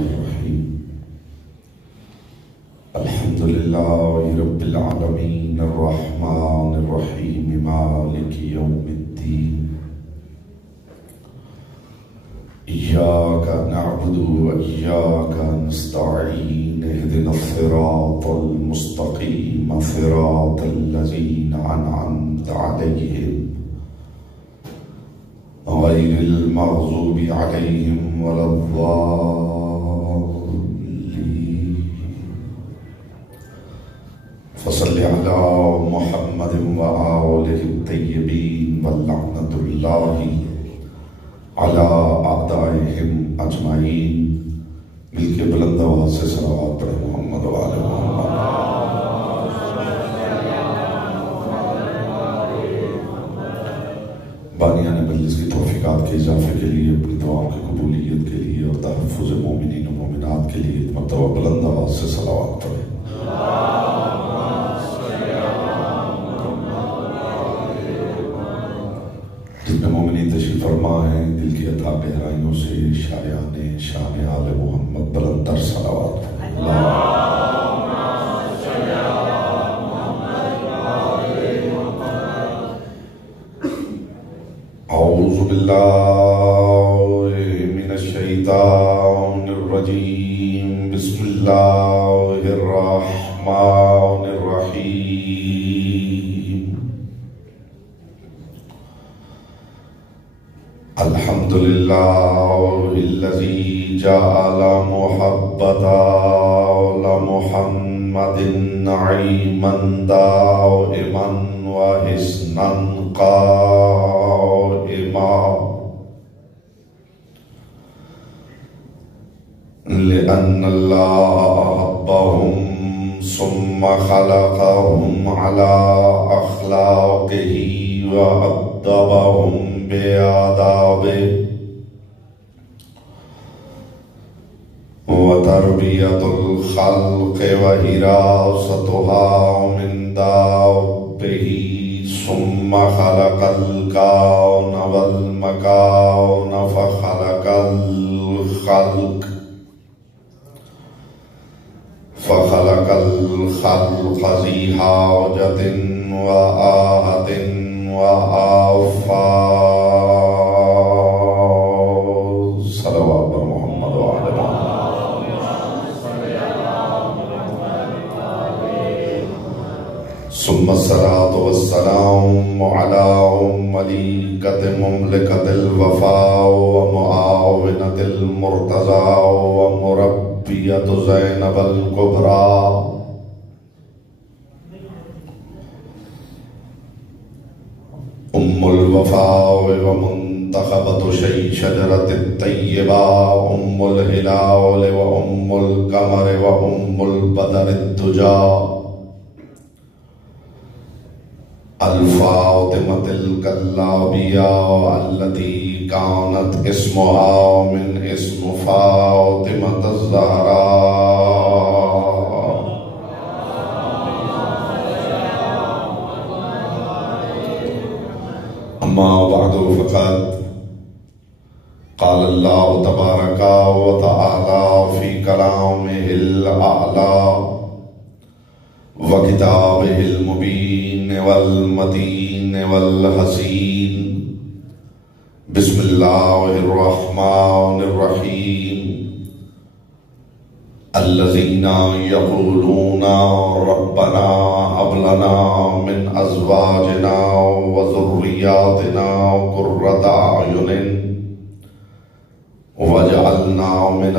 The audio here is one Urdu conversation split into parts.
الرحیم الحمد للہ رب العالمین الرحمن الرحیم مالک یوم الدین ایاک نعبد و ایاک نستعین اهدنا الصراط المستقیم صراط الذین انعمت علیہم غیر المغضوب علیہم ولا الضالین فصل علی محمد وآلہ الطیبین واللعنۃ اللہ علی اعدائہم اجمعین۔ مل کے بلند آواز سے صلوات پڑھیں محمد وآل محمد۔ بانیان مجلس کی توفیقات کے اضافے کے لیے، اپنی دعاؤں کی قبولیت کے لیے اور تحفظ مومنین و مومنات کے لیے مرتبہ بلند آواز سے صلوات پڑھیں۔ جتنے مومنین تشریف فرما ہیں دل کی عطا گہرائیوں سے شایان شان آل محمد بلند تر صلوات پڑھیں۔ اعوذ باللہ من الشیطان الرجیم، بسم اللہ الرحمن الرحیم۔ الحمد للہ الذی جعل محبت آل محمد نعیما دائما وحسنا قائما، لأن اللہ أحبهم ثم خلقهم على أخلاقه وأدبهم بآدابه، وتربية الخلق وحراستها من دابه، ثم خلق الكون والمكان فخلق الخلق، فخلق الخلق ذي حاجة وآهة وآفات۔ صلوات بر محمد وعلى ثم الصلاة والسلام على ملكة مملكة الوفاء ومعاونة المرتضى ومربية زينب الكبرى، أم الوفاء ومنتخبة شجرة الطيبة، أم الهلال وأم القمر وأم البدر الدجى، الفاطمة الكلابية التي كانت اسمها من اسم فاطمة الزهراء، أما بعد فقد قال الله تبارك وتعالى في كلامه الأعلى وكتابه المبين والمتين والحسين، بسم الله الرحمن الرحيم، الذين يقولون ربنا هب لنا من أزواجنا وذرياتنا قرة أعين واجعلنا من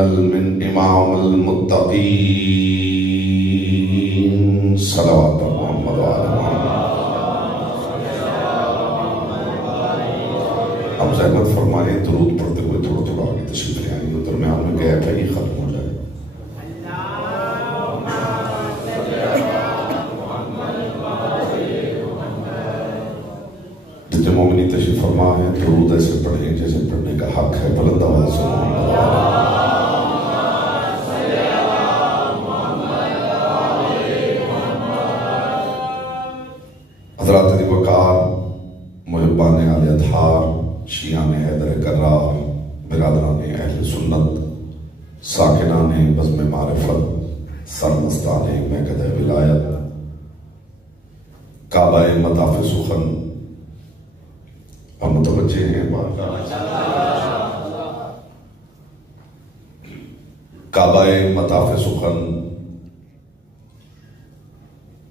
إمام المتقين۔ صلوات پر محمد وعلى محمد۔ اب زحمت فرمائیں درود پڑھتے ہوئے تھوڑا تھوڑا آگے تشریف لے آئیں، درمیان میں گیپ ہے یہ ختم ہو جائے۔ جتنے مومنین تشریف فرما ہیں درود ایسے پڑھیں جیسے پڑھنے کا حق ہے، بلند آواز سے محمد وعلى حضرات دی وقار، محبان آل اطہار، شیعان حیدر کرار، برادران اہل سنت، ساکنان بزم معرفت سرمستان مہکدہ ولایت کعبہ مطاف سخن اور متوجہ ہیں کعبہ مطاف سخن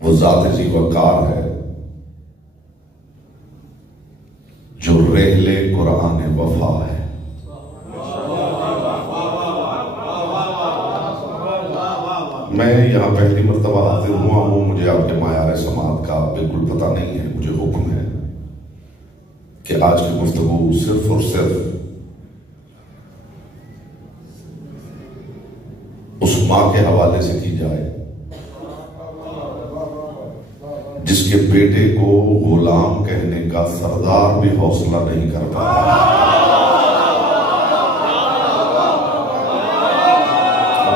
وہ ذات ذی وقار ہے جو رحلِ قرآن وفا ہے۔ میں یہاں پہلی مرتبہ حاضر ہوا ہوں، مجھے آپ کے معیار سماعت کا بالکل پتہ نہیں ہے۔ مجھے حکم ہے کہ آج کی گفتگو صرف اور صرف اس ماں کے حوالے سے کی جائے جس کے بیٹے کو غلام کہنے کا سردار بھی حوصلہ نہیں کر پایا۔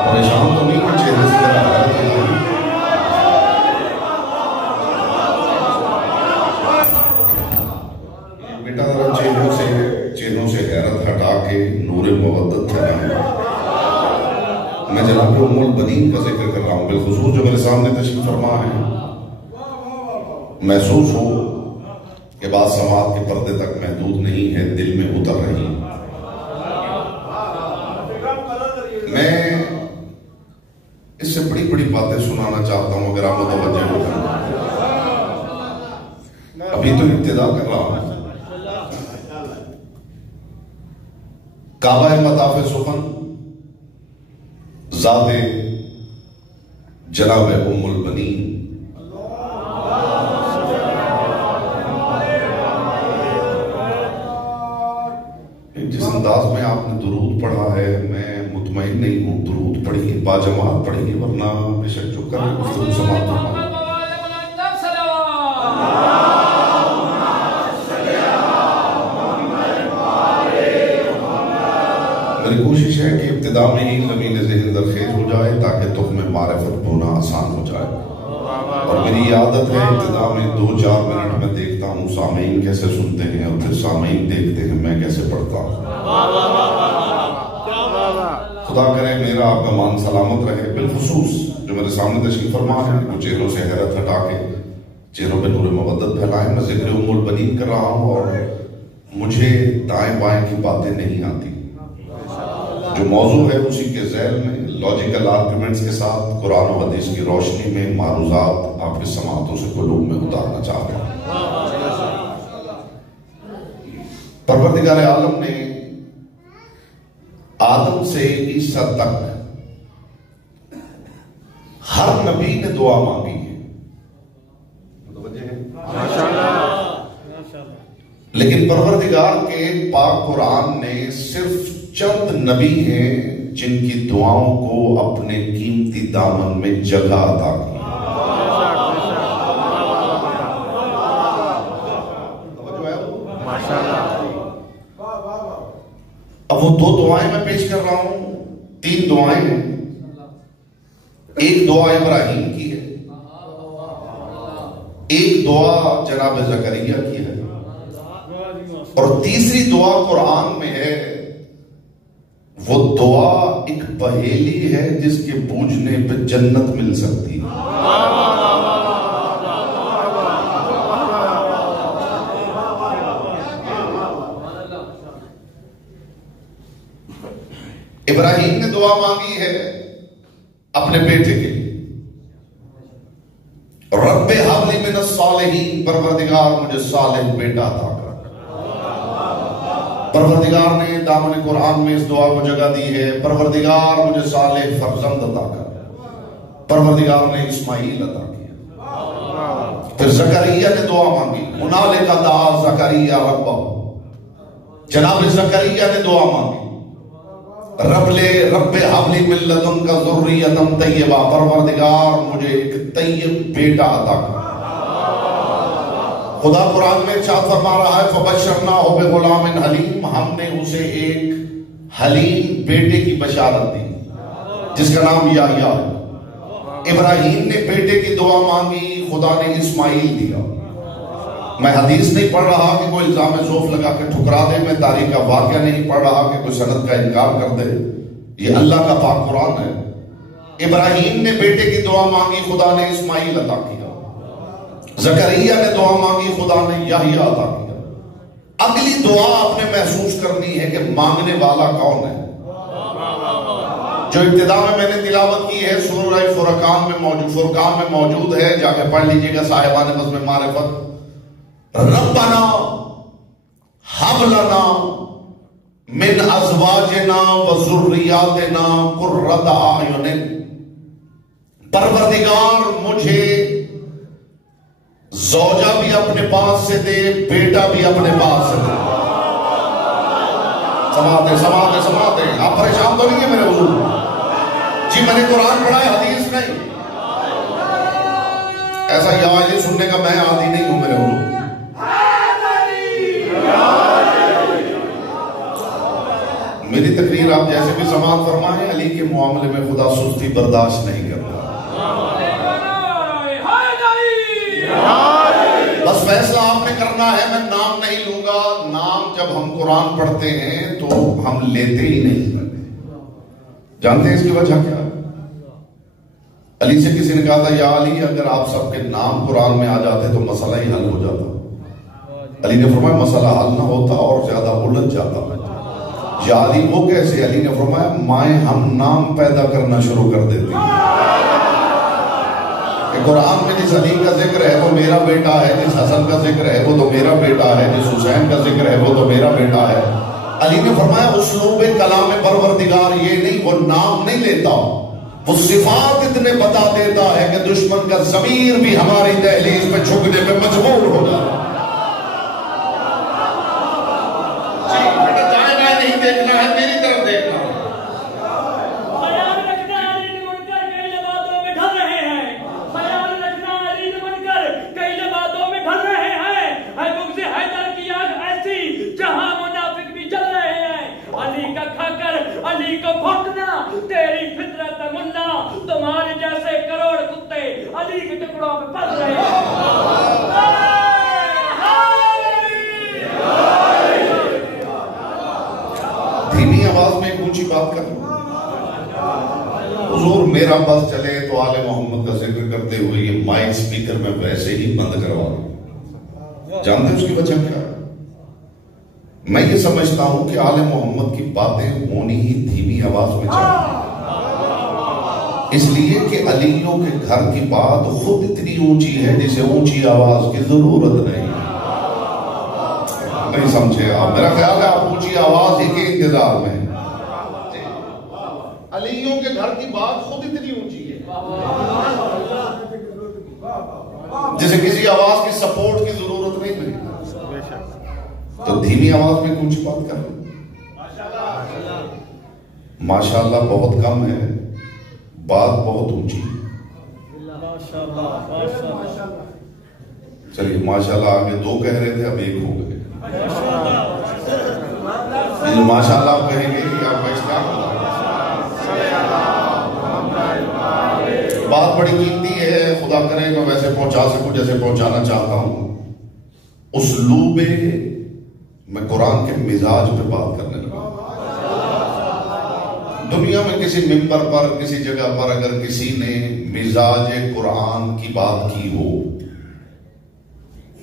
پریشان تو نہیں ہے چہرے سے بیٹا ذرا چہروں سے حیرت ہٹا کے نور مودت پھیلائیں۔ میں جناب ام البنین کا ذکر کر رہا ہوں، بالخصوص جو میرے سامنے تشریف فرما ہے۔ محسوس ہو کہ بات سماعت کے پردے تک محدود نہیں ہے، دل میں اتر رہی۔ میں اس سے بڑی بڑی باتیں سنانا چاہتا ہوں اگر آپ متوجہ ہو کر۔ ابھی تو ابتدا کر رہا ہوں۔ کعبہ مطاف سخن ذات جناب ام البنین جس انداز میں آپ نے درود پڑھا ہے میں مطمئن نہیں ہوں درود پڑھی باجماعت پڑھی ورنہ بے شک جو کریں گفتگو سماعت فرمائیں۔ میری کوشش ہے کہ ابتدا میں ہی زمین ذہن زرخیز ہو جائے تاکہ تخم معرفت بونا آسان ہو جائے، اور میری عادت ہے ابتدا میں 2-4 منٹ میں دیکھتا ہوں سامعین کیسے سنتے ہیں اور پھر سامعین دیکھتے ہیں میں کیسے پڑھتا ہوں۔ خدا کرے میرا آپ کا مان سلامت رہے، بالخصوص جو میرے سامنے تشریف فرما ہے وہ چہروں سے حیرت ہٹا کے چہروں پہ نور مودت پھیلائیں۔ میں ذکر ام البنین کر رہا ہوں اور مجھے دائیں بائیں کی باتیں نہیں آتی۔ جو موضوع ہے اسی کے ذیل میں لاجیکل آرگومنٹس کے ساتھ قرآن و حدیث کی روشنی میں معروضات آپ کی سماعتوں سے قلوب میں اتارنا چاہتا ہوں۔ پروردگار عالم نے آدم سے عیسیٰ تک ہر نبی نے دعا مانگی ہے، لیکن پروردگار کے پاک قرآن نے صرف چند نبی ہیں جن کی دعاؤں کو اپنے قیمتی دامن میں جگہ عطا کی۔ اب وہ 2 دعائیں میں پیش کر رہا ہوں، 3 دعائیں ہیں۔ ایک دعا ابراہیم کی ہے، ایک دعا جناب زکریا کی ہے، اور تیسری دعا قرآن میں ہے۔ وہ دعا ایک پہیلی ہے جس کے بوجھنے پہ جنت مل سکتی ہے۔ ابراہیم نے دعا مانگی ہے اپنے بیٹے کے لیے، رب ہب لی من الصالحین، پروردگار مجھے صالح بیٹا عطا کر۔ پروردگار نے دامن قرآن میں اس دعا کو جگہ دی ہے، پروردگار مجھے صالح فرزند عطا کر۔ پروردگار نے اسماعیل عطا کیا۔ پھر زکریا نے دعا مانگی، ہنالک دعا زکریا ربہ، جناب زکریا نے دعا مانگی، رب ہب لی من لدنک ذریۃ طیبہ، پروردگار مجھے ایک طیب بیٹا عطا کر۔ خدا قرآن میں ارشاد فرما رہا ہے فبشرناہ بغلام حلیم، ہم نے اسے ایک حلیم بیٹے کی بشارت دی جس کا نام یحییٰ ہے۔ ابراہیم نے بیٹے کی دعا مانگی، خدا نے اسماعیل دیا۔ میں حدیث نہیں پڑھ رہا کہ کوئی الزام ذوف لگا کے ٹھکرا دے، میں تاریخ کا واقعہ نہیں پڑھ رہا کہ کوئی سند کا انکار کر دے، یہ اللہ کا پاک قرآن ہے. ابراہیم نے بیٹے کی دعا مانگی، خدا نے اسماعیل عطا کیا. زکریا نے دعا مانگی، خدا نے یحییٰ عطا کیا. اگلی دعا آپ نے محسوس کرنی ہے کہ مانگنے والا کون ہے. جو ابتدا میں نے تلاوت کی ہے سورہ فرقان میں موجود ہے، جا کے پڑھ لیجئے گا صاحبان بزم معرفت. ربنا ہب لنا من ازواجنا و ذریاتنا قرۃ اعین، پروردگار مجھے زوجہ بھی اپنے پاس سے دے، بیٹا بھی اپنے پاس سے دے. سماتے آپ پریشان تو نہیں ہیں میرے حضور؟ جی میں نے قرآن پڑھا ہے، حدیث نہیں. ایسا یا علی سننے کا میں عادی نہیں ہوں میرے حضور. میری تقریر آپ جیسے بھی سماعت فرمائیں، علی کے معاملے میں خدا سستی برداشت نہیں کرتا. بس فیصلہ آپ نے کرنا ہے، میں نام نہیں لوں گا. نام جب ہم قرآن پڑھتے ہیں تو ہم لیتے ہی نہیں. جانتے ہیں اس کی وجہ کیا؟ علی سے کسی نے کہا تھا یا علی اگر آپ سب کے نام قرآن میں آ جاتے تو مسئلہ ہی حل ہو جاتا. علی نے فرمایا مسئلہ حل نہ ہوتا اور زیادہ الجھ جاتا. یا علی وہ کیسے؟ علی نے فرمایا مائیں ہم نام پیدا کرنا شروع کر دیتی ہیں. قرآن میں جس علی کا ذکر ہے وہ میرا بیٹا ہے، جس حسن کا ذکر ہے وہ تو میرا بیٹا ہے، جس حسین کا ذکر ہے وہ تو میرا بیٹا ہے. علی نے فرمایا اسلوب کلام پروردگار یہ نہیں، وہ نام نہیں لیتا، وہ صفات اتنے بتا دیتا ہے کہ دشمن کا ضمیر بھی ہماری دہلیز پہ جھکنے پہ مجبور ہو جاتا. جی بیٹا جائے میں نہیں دیکھنا ہے، میری طرف دیکھنا ہے. علی کو پھونکنا تیری فطرت منا، تمہارے جیسے کروڑ کتے علی کے ٹکڑوں پہ پل رہے ہیں. دھیمی آواز میں ایک اونچی بات کر حضور میرا بس چلے تو آل محمد کا ذکر کرتے ہوئے یہ مائک سپیکر میں ویسے ہی بند کروا رہا. جانتے ہیں اس کی وجہ کیا ہے؟ میں یہ سمجھتا ہوں کہ آل محمد کی باتیں ہونی ہی دھیمی آواز میں چاہیے، اس لیے کہ علیوں کے گھر کی بات خود اتنی اونچی ہے جسے اونچی آواز کی ضرورت نہیں. نہیں سمجھے آپ؟ میرا خیال ہے آپ اونچی آواز ہی کے انتظار میں. علیوں کے گھر کی بات خود اتنی اونچی ہے جسے کسی آواز کی سپورٹ کی ضرورت نہیں ہے. تو دھیمی آواز میں کچھ بات کر رہے ہیں. ماشاءاللہ بہت کم ہے، بات بہت اونچی. چلیے ماشاءاللہ آگے دو کہہ رہے تھے اب ایک ہو گئے. ماشاءاللہ آپ کہیں گے کہ آپ کا اسلام بات بڑی قیمتی ہے. خدا کرے میں ویسے پہنچا سکوں جیسے پہنچانا چاہتا ہوں. اسلوب میں قرآن کے مزاج پہ بات کرنے لگا. دنیا میں کسی ممبر پر کسی جگہ پر اگر کسی نے مزاج قرآن کی بات کی ہو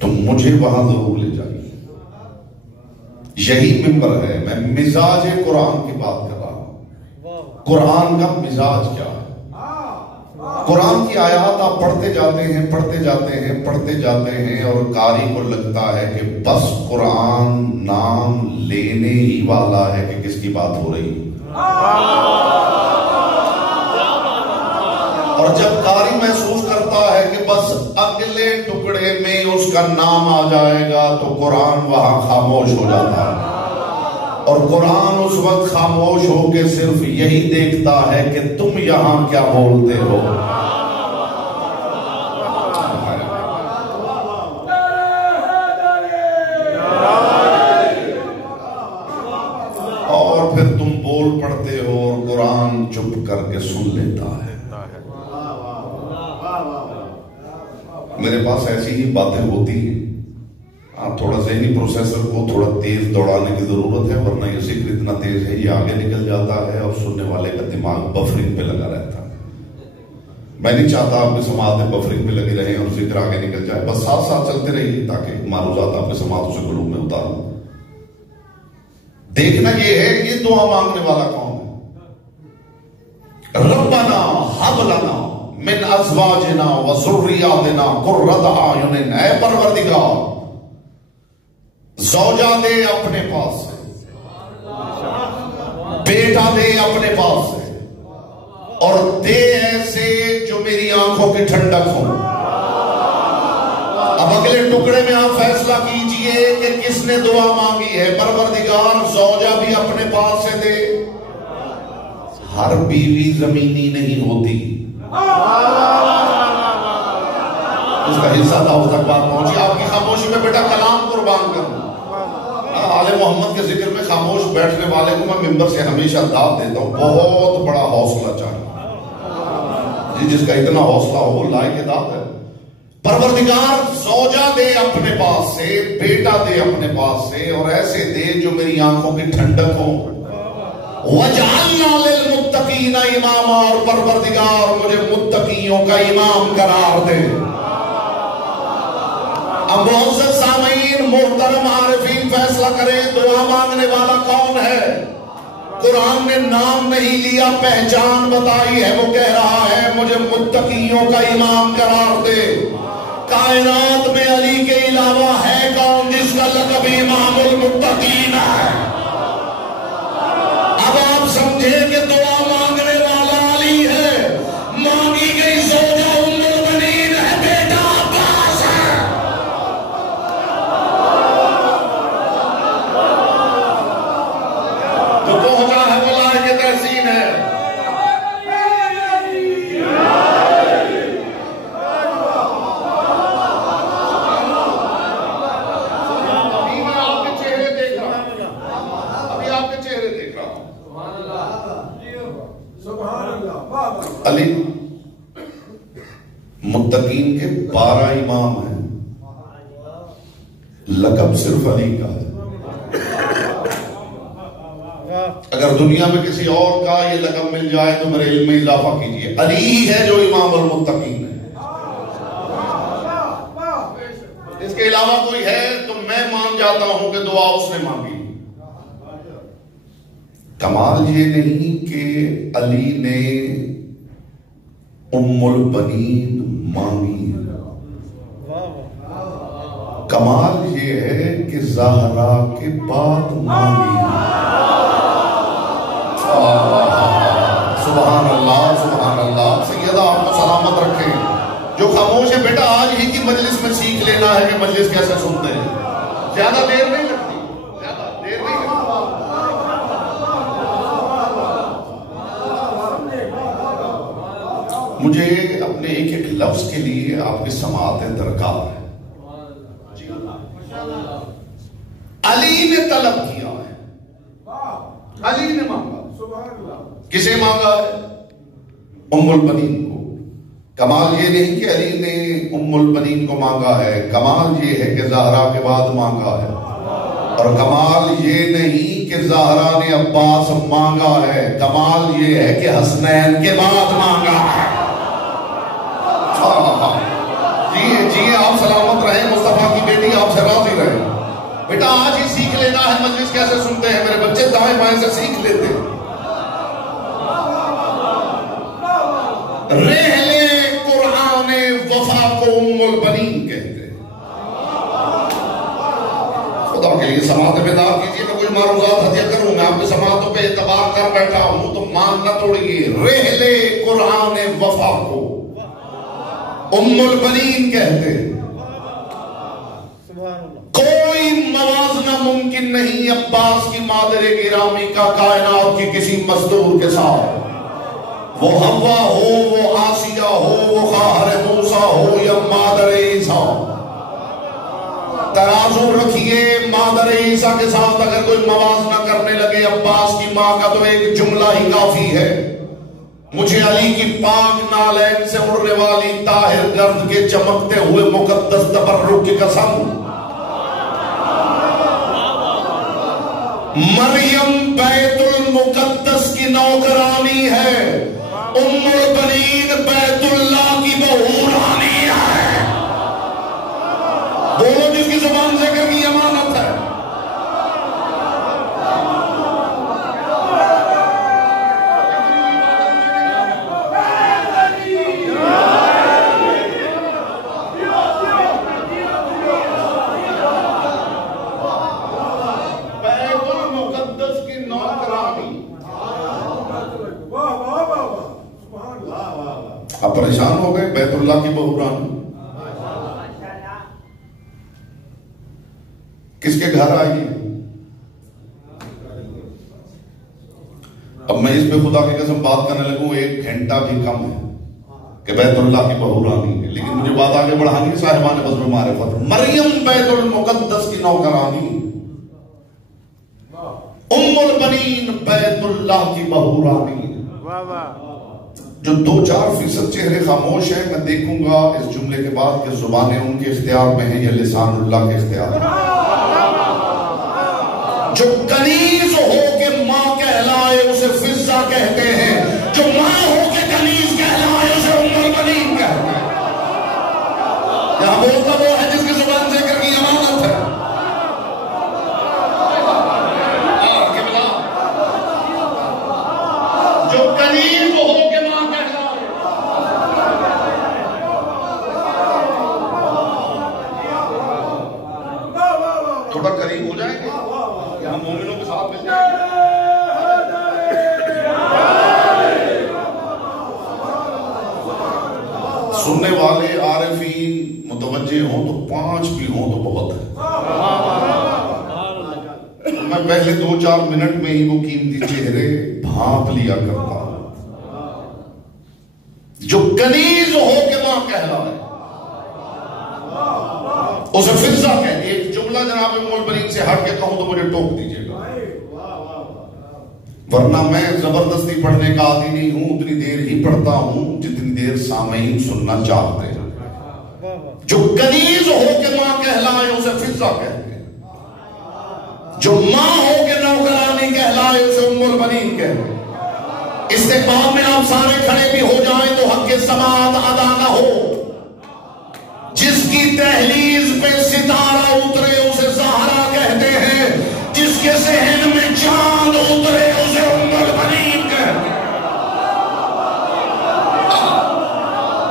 تو مجھے وہاں ضرور لے جائیے. یہی ممبر ہے، میں مزاج قرآن کی بات کر رہا ہوں. قرآن کا مزاج کیا ہے؟ قرآن کی آیات آپ پڑھتے جاتے ہیں پڑھتے جاتے ہیں اور قاری کو لگتا ہے کہ بس قرآن نام لینے ہی والا ہے کہ کس کی بات ہو رہی ہے. اور جب قاری محسوس کرتا ہے کہ بس اگلے ٹکڑے میں اس کا نام آ جائے گا تو قرآن وہاں خاموش ہو جاتا ہے. اور قرآن اس وقت خاموش ہو کے صرف یہی دیکھتا ہے کہ تم یہاں کیا بولتے ہو. اور پھر تم بول پڑتے ہو اور قرآن چپ کر کے سن لیتا ہے. میرے پاس ایسی ہی باتیں ہوتی ہیں تھوڑا ذہنی پروسیسر کو تھوڑا تیز دوڑانے کی ضرورت ہے، ورنہ یہ ذکر اتنا تیز ہے یہ آگے نکل جاتا ہے اور سننے والے کا دماغ بفرنگ پہ لگا رہتا ہے۔ میں نہیں چاہتا آپ کی سماعت میں بفرنگ پہ لگی رہے اور ذکر آگے نکل جائے، بس ساتھ ساتھ چلتے رہیے تاکہ معروضات آپ کی سماعتوں سے قلوب میں اتاروں۔ دیکھنا یہ ہے کہ یہ دعا مانگنے والا کون ہے؟ ربنا ہب لنا من ازواجنا و ذریاتنا قرۃ اعین، اے پروردگار زوجہ دے اپنے پاس سے، بیٹا دے اپنے پاس سے، اور دے ایسے جو میری آنکھوں کی ٹھنڈک ہو۔ اب اگلے ٹکڑے میں آپ فیصلہ کیجئے کہ کس نے دعا مانگی ہے۔ پروردگار زوجہ بھی اپنے پاس سے دے۔ ہر بیوی زمینی نہیں ہوتی، اس کا حصہ تھا، اس تک بات پہنچی۔ آپ کی خاموشی میں بیٹا کلام قربان کروں، آل محمد کے ذکر میں خاموش بیٹھنے والے کو میں ممبر سے ہمیشہ داد دیتا ہوں، بہت بڑا حوصلہ چاہیے جی، جس کا اتنا حوصلہ ہو وہ لائق داد ہے۔ پروردگار زوجہ دے اپنے پاس سے، بیٹا دے اپنے پاس سے، اور ایسے دے جو میری آنکھوں کی ٹھنڈک ہو۔ وَجْعَلْنَا لِلْمُتَّقِينَ اماما، اور پروردگار مجھے متقیوں کا امام قرار دے۔ اب معزز سامعین، محترم عارفین فیصلہ کریں دعا مانگنے والا کون ہے۔ قرآن نے نام نہیں لیا، پہچان بتائی ہے، وہ کہہ رہا ہے مجھے متقیوں کا امام قرار دے۔ کائنات میں علی کے علاوہ ہے کون جس کا لقب امام المتقین ہے؟ اب آپ سمجھیں کہ دعا مانگنے والا علی ہے، مانگی گئی زوجہ ام المؤمنین ہے، بیٹا عباس ہے۔ تو پہنچا ہے وہ لائق تحسین ہے۔ علی متقین کے 12 امام ہیں، لقب صرف علی کا ہے۔ اگر دنیا میں کسی اور کا یہ لقب مل جائے تو میرے علم میں اضافہ کیجئے، علی ہی ہے جو امام المتقین ہے۔ اس کے علاوہ کوئی ہے تو میں مان جاتا ہوں کہ دعا اس نے مانگی۔ کمال یہ نہیں کہ علی نے ام البنین مانگی، کمال یہ ہے کہ زہرا کے بعد مانگی۔ سبحان اللہ، سبحان اللہ۔ سیدہ آپ کو سلامت رکھے۔ جو خاموش ہے بیٹا آج ہی کی مجلس میں سیکھ لینا ہے کہ مجلس کیسے سنتے ہیں، زیادہ دیر نہیں لگتی، زیادہ دیر نہیں لگتی۔ مجھے اپنے ایک ایک لفظ کے لیے آپ کی سماعت درکار ہے۔ علی نے طلب کیا ہے، علی نے مانگا۔ کسے مانگا ہے؟ ام البنین کو۔ کمال یہ نہیں کہ علی نے ام البنین کو مانگا ہے، کمال یہ ہے کہ زہرا کے بعد مانگا ہے، اور کمال یہ نہیں کہ زہرا نے عباس مانگا ہے، کمال یہ ہے کہ حسنین کے بعد مانگا ہے۔ جی آپ سلامت رہیں، مصطفیٰ کی بیٹی آپ سے راضی رہے۔ بیٹا آج ہی سیکھ لینا ہے مجلس کیسے سنتے ہیں، میرے بچے دائیں بائیں سے سیکھ لیتے ہیں۔ رحلے قرآن وفا کو ام البنین کہتے ہیں۔ خدا کے لیے سماعت بیدار کیجئے، میں کوئی معروضات ہدیہ کروں، میں آپ کی سماعتوں پہ اعتبار کر بیٹھا ہوں تو مان نہ توڑیے۔ رحلے قرآن وفا کو ام البنین کہتے ہیں۔ کوئی موازنہ ممکن نہیں عباس کی مادر گرامی کا کائنات کی کسی مزدور کے ساتھ، وہ حوا ہو، وہ آسیہ ہو، وہ خواہر موسیٰ ہو یا مادر عیسیٰ۔ ترازو رکھیے، مادر عیسیٰ کے ساتھ اگر کوئی موازنہ کرنے لگے عباس کی ماں کا تو ایک جملہ ہی کافی ہے، مجھے علی کی پاک نالین سے اڑنے والی طاہر گرد کے چمکتے ہوئے مقدس تبرک کی قسم، مریم بیت المقدس کی نوکرانی ہے، ام البنین بیت اللہ کی بہورانی ہے۔ بولو جس کی زبان ذکر کی امانت ہے۔ آپ پریشان ہو گئے؟ بیت اللہ کی بہورانی کس کے گھر آئی ہے؟ اب میں اس پہ خدا کی قسم بات کرنے لگوں 1 گھنٹہ بھی کم ہے کہ بیت اللہ کی بہورانی ہے، لیکن مجھے بات آگے بڑھانی صاحبان بزم معرفت۔ مریم بیت المقدس کی نوکرانی، ام البنین بیت اللہ کی بہورانی۔ جو 2-4% چہرے خاموش ہیں، میں دیکھوں گا اس جملے کے بعد کہ زبانیں ان کے اختیار میں ہیں یا لسان اللہ کے اختیار میں۔ جو کنیز ہو کے ماں کہلائے اسے فضہ کہتے ہیں، جو ماں ہو کے کنیز کہلائے اسے ام البنین کہتے ہیں۔ یہاں بولتا وہ ہے جس کی زبان ذکر کی امانت ہے۔ جو کنیز ہو کے ماں کہلائے، تھوڑا قریب ہو جائیں گے، یہاں مومنوں کے ساتھ مل جائیں گے۔ سننے والے عارفین متوجہ ہوں تو 5 بھی ہوں تو بہت ہے۔ میں پہلے 2-4 منٹ میں ہی وہ قیمتی چہرے بھانپ لیا کرتا ہوں۔ جو کنیز ہو کے ماں کہلائے اسے فضہ کہتے۔ ایک جملہ جناب ام البنین سے ہٹ کے کہوں تو مجھے ٹوک دیجیے گا، ورنہ میں زبردستی پڑھنے کا عادی نہیں ہوں، اتنی دیر ہی پڑھتا ہوں جتنی دیر سامعین سننا چاہتے ہیں۔ جو کنیز ہو کے ماں کہلائے اسے فضہ کہتے ہیں، جو ماں ہو کے نوکرانی کہلائے اسے ام البنین کہتے ہیں۔ استقبال میں آپ سارے کھڑے بھی ہو جائیں تو حق سماعت ادا نہ ہو۔ جس کی دہلیز پہ ستارہ اترے اسے زہرا کہتے ہیں، جس کے ذہن میں چاند اترے اسے ام البنین کہتے ہیں۔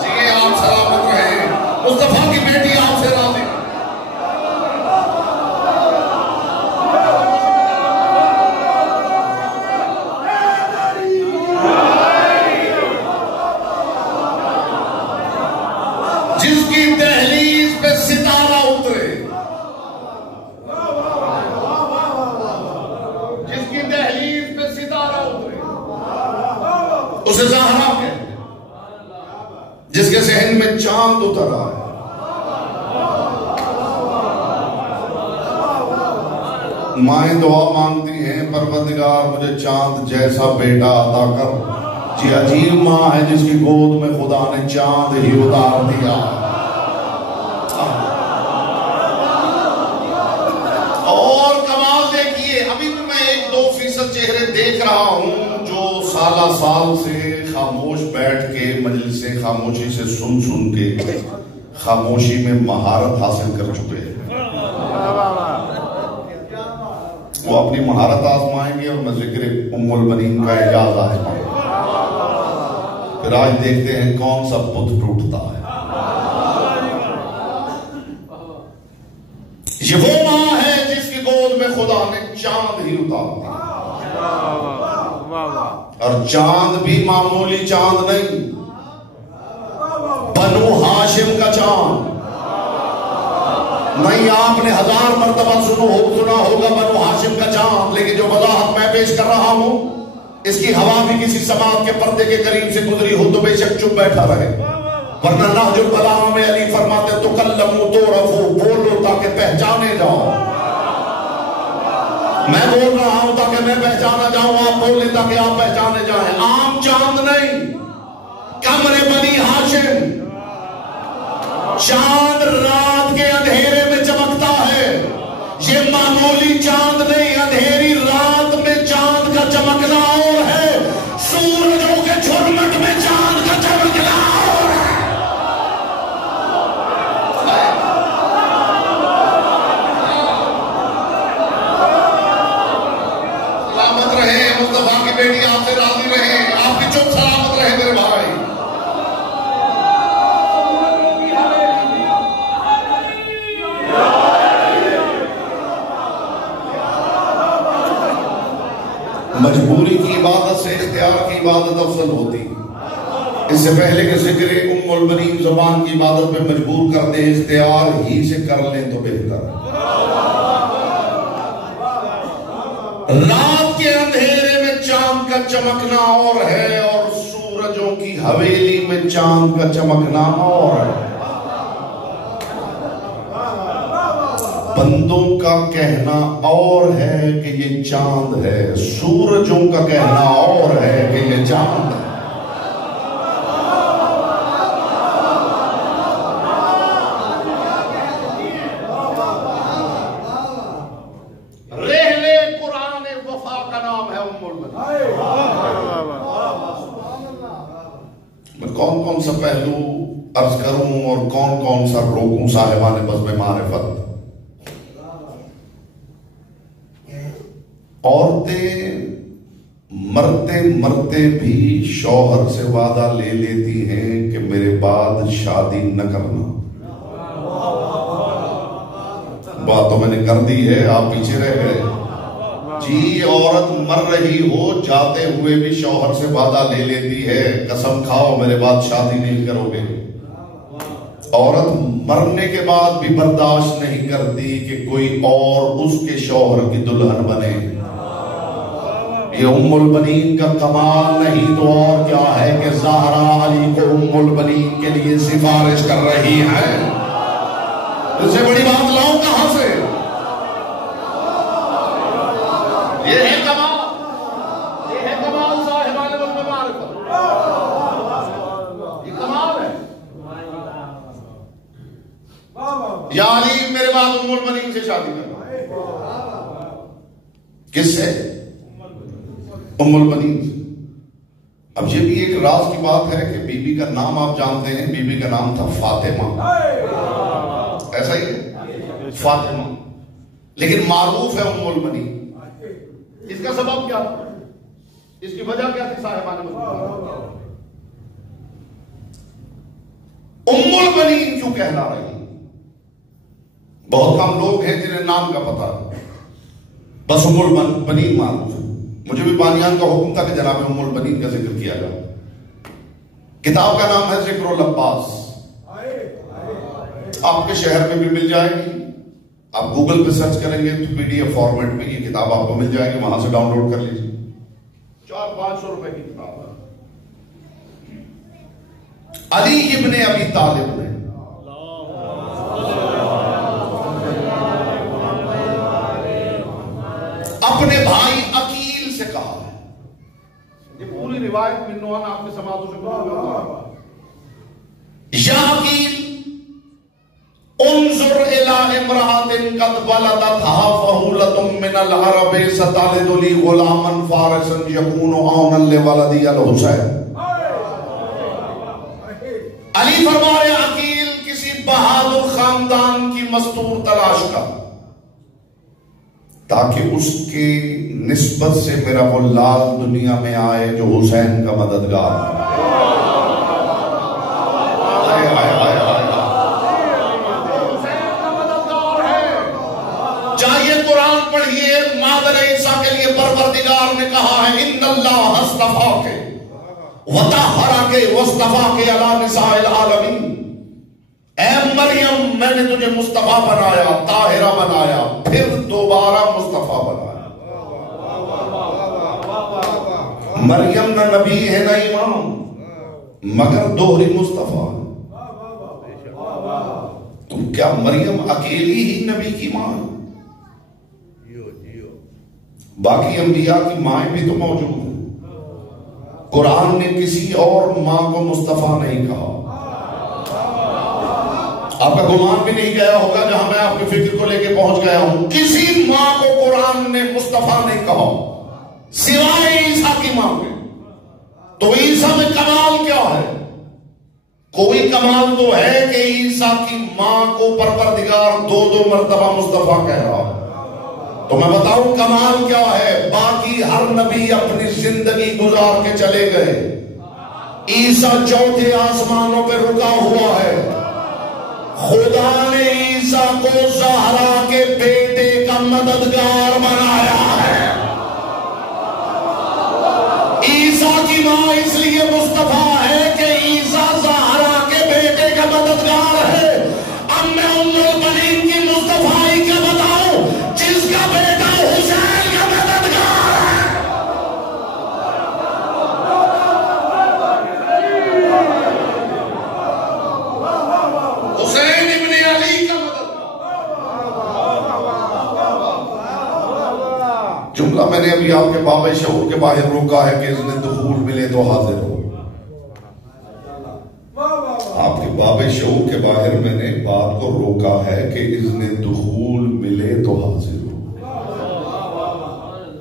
جی آپ سلامت رہیں، مصطفیٰ کی بیٹی آپ سے راضی۔ جس کی دہلیز پہ ستارہ اترے، جس کی دہلیز پہ ستارہ اترے اسے زہرا کہتے ہیں، جس کے ذہن میں چاند اتر آئے۔ مائیں دعا مانگتی ہیں، پروردگار مجھے چاند جیسا بیٹا عطا کر۔ جی عجیب ماں ہے جس کی گود میں خدا نے چاند ہی اتار دیا۔ اور کمال دیکھیے، ابھی بھی میں 1-2% چہرے دیکھ رہا ہوں جو سالہ سال سے خاموش بیٹھ کے مجلس خاموشی سے سن کے خاموشی میں مہارت حاصل کر چکے ہیں۔ وہ اپنی مہارت آزمائیں گے اور میں ذکر ام البنین کا اعجاز آزمائیں گے۔ پھر آج دیکھتے ہیں کون سا بت ٹوٹتا ہے۔ یہ وہ ماں ہے جس کی گود میں خدا نے چاند ہی اتار دیا، اور چاند بھی معمولی چاند نہیں، بنو ہاشم کا چاند نہیں۔ آپ نے 1000 مرتبہ سنا ہوگا بنو ہاشم کا چاند، لیکن جو وضاحت میں پیش کر رہا ہوں اس کی ہوا بھی کسی سماعت کے پردے کے قریب سے گزری ہو تو بے شک چپ بیٹھا رہے، ورنہ نہج البلاغہ میں علی فرماتے تکلموا تعرفوا، بولو تاکہ پہچانے جاؤ۔ میں بول رہا ہوں تاکہ میں پہچانا جاؤں، آپ بولیں تاکہ آپ پہچانے جائیں۔ عام چاند نہیں، قمر بنی ہاشم، چاند رات کے اندھیرے میں چمکتا ہے۔ یہ معمولی چاند نہیں، اندھیری رات گی. اس سے پہلے کہ ذکر ام البنین زبان کی عبادت پہ مجبور کر دے، اختیار ہی سے کر لیں تو بہتر ہے. رات کے اندھیرے میں چاند کا چمکنا اور ہے، اور سورجوں کی حویلی میں چاند کا چمکنا اور ہے. بندوں کا کہنا اور ہے کہ یہ چاند ہے، سورجوں کا کہنا اور ہے کہ یہ چاند ہے. رحلے قرآن وفا کا نام ہے ام البنین. میں کون کون سا پہلو عرض کروں اور کون کون سا روکوں صاحبان بزم معرفت. عورتیں مرتے مرتے بھی شوہر سے وعدہ لے لیتی ہیں کہ میرے بعد شادی نہ کرنا. بات تو میں نے کر دی ہے، آپ پیچھے رہ گئے. جی عورت مر رہی ہو جاتے ہوئے بھی شوہر سے وعدہ لے لیتی ہے، قسم کھاؤ میرے بعد شادی نہیں کرو گے. عورت مرنے کے بعد بھی برداشت نہیں کرتی کہ کوئی اور اس کے شوہر کی دلہن بنے. یہ ام البنین کا کمال نہیں تو اور کیا ہے کہ زہرا علی کو ام البنین کے لیے سفارش کر رہی ہے. اس سے بڑی بات لاؤں کہاں سے؟ یہ ہے کمال، یہ ہے کمال صاحبان بزم معرفت. یہ کمال ہے. یا علی میرے بعد ام البنین سے شادی کرنا. کس سے؟ ام البنین سے. اب یہ بھی ایک راز کی بات ہے کہ بی بی کا نام آپ جانتے ہیں، بی بی کا نام تھا فاطمہ. ایسا ہی ہے فاطمہ، لیکن معروف ہے ام البنین. اس کا سبب کیا تھا؟ اس کی وجہ کیا تھی صاحبان بزم؟ ام البنین کیوں کہلا رہی؟ بہت کم لوگ ہیں جنہیں نام کا پتہ ہے، بس ام البنین معروف ہے. مجھے بھی بانیان کا حکم تھا کہ جناب ام البنین کا ذکر کیا جائے. کتاب کا نام ہے ذکر العباس. آپ کے شہر میں بھی مل جائے گی. آپ گوگل پہ سرچ کریں گے تو پی ڈی ایف فارمیٹ میں یہ کتاب آپ کو مل جائے گی، وہاں سے ڈاؤن لوڈ کر لیجیے. 400-500 روپے کی کتاب ہے. علی ابن ابی طالب نے اپنے بھائی عقیل سے کہا ہے، یہ پوری روایت منوان آپ کے سماعتوں سے پوری. یا عقیل انظر الى امرأة قد ولدتها فهولة من العرب ستلد لي غلاما فارسا يكون عونا لولدي الحسین. علی فرمائے عقیل کسی بہادر خاندان کی مستور تلاش کا تاکہ اس کے نسبت سے میرا وہ لال دنیا میں آئے جو حسین کا مددگار ہے. چاہیے قرآن پڑھیے. مادر عیسیٰ کے لیے پروردگار نے کہا ہے ان اللہ اصطفاک وطہرک واصطفاک علی نساء العالمین. اے مریم میں نے تجھے مصطفیٰ بنایا، طاہرہ بنایا، پھر دوبارہ مصطفیٰ بنایا. مریم نہ نبی ہے نہ امام، مگر دوہری مصطفیٰ. تو کیا مریم اکیلی ہی نبی کی ماں؟ باقی انبیاء کی مائیں بھی تو موجود ہیں. قرآن نے کسی اور ماں کو مصطفیٰ نہیں کہا. آپ کا گمان بھی نہیں گیا ہوگا جہاں میں آپ کی فکر کو لے کے پہنچ گیا ہوں. کسی ماں کو قرآن نے مصطفیٰ نہیں کہا سوائے عیسیٰ کی ماں کے. تو عیسیٰ میں کمال کیا ہے؟ کوئی کمال تو ہے کہ عیسیٰ کی ماں کو پروردگار 2 مرتبہ مصطفیٰ کہہ رہا ہے. تو میں بتاؤں کمال کیا ہے. باقی ہر نبی اپنی زندگی گزار کے چلے گئے، عیسیٰ 4تھے آسمانوں پہ رکا ہوا ہے. خدا نے عیسیٰ کو زہرا کے بیٹے کا مددگار بنایا ہے. عیسیٰ کی کی ماں اس لیے مصطفیٰ ہے کہ عیسیٰ زہرا کے بیٹے کا مددگار ہے. اب میں ام البنین کی مصطفیٰ کا بتاؤں جس کا بیٹا حسین کا مددگار ہے. حسین ابن علی کا جملہ میں نے ابھی آپ کے باب شعور کے باہر روکا ہے کہ اذن دخول ملے تو حاضر ہو. آپ کے باب شعور کے باہر میں نے بات کو روکا ہے کہ اذن دخول ملے تو حاضر ہو.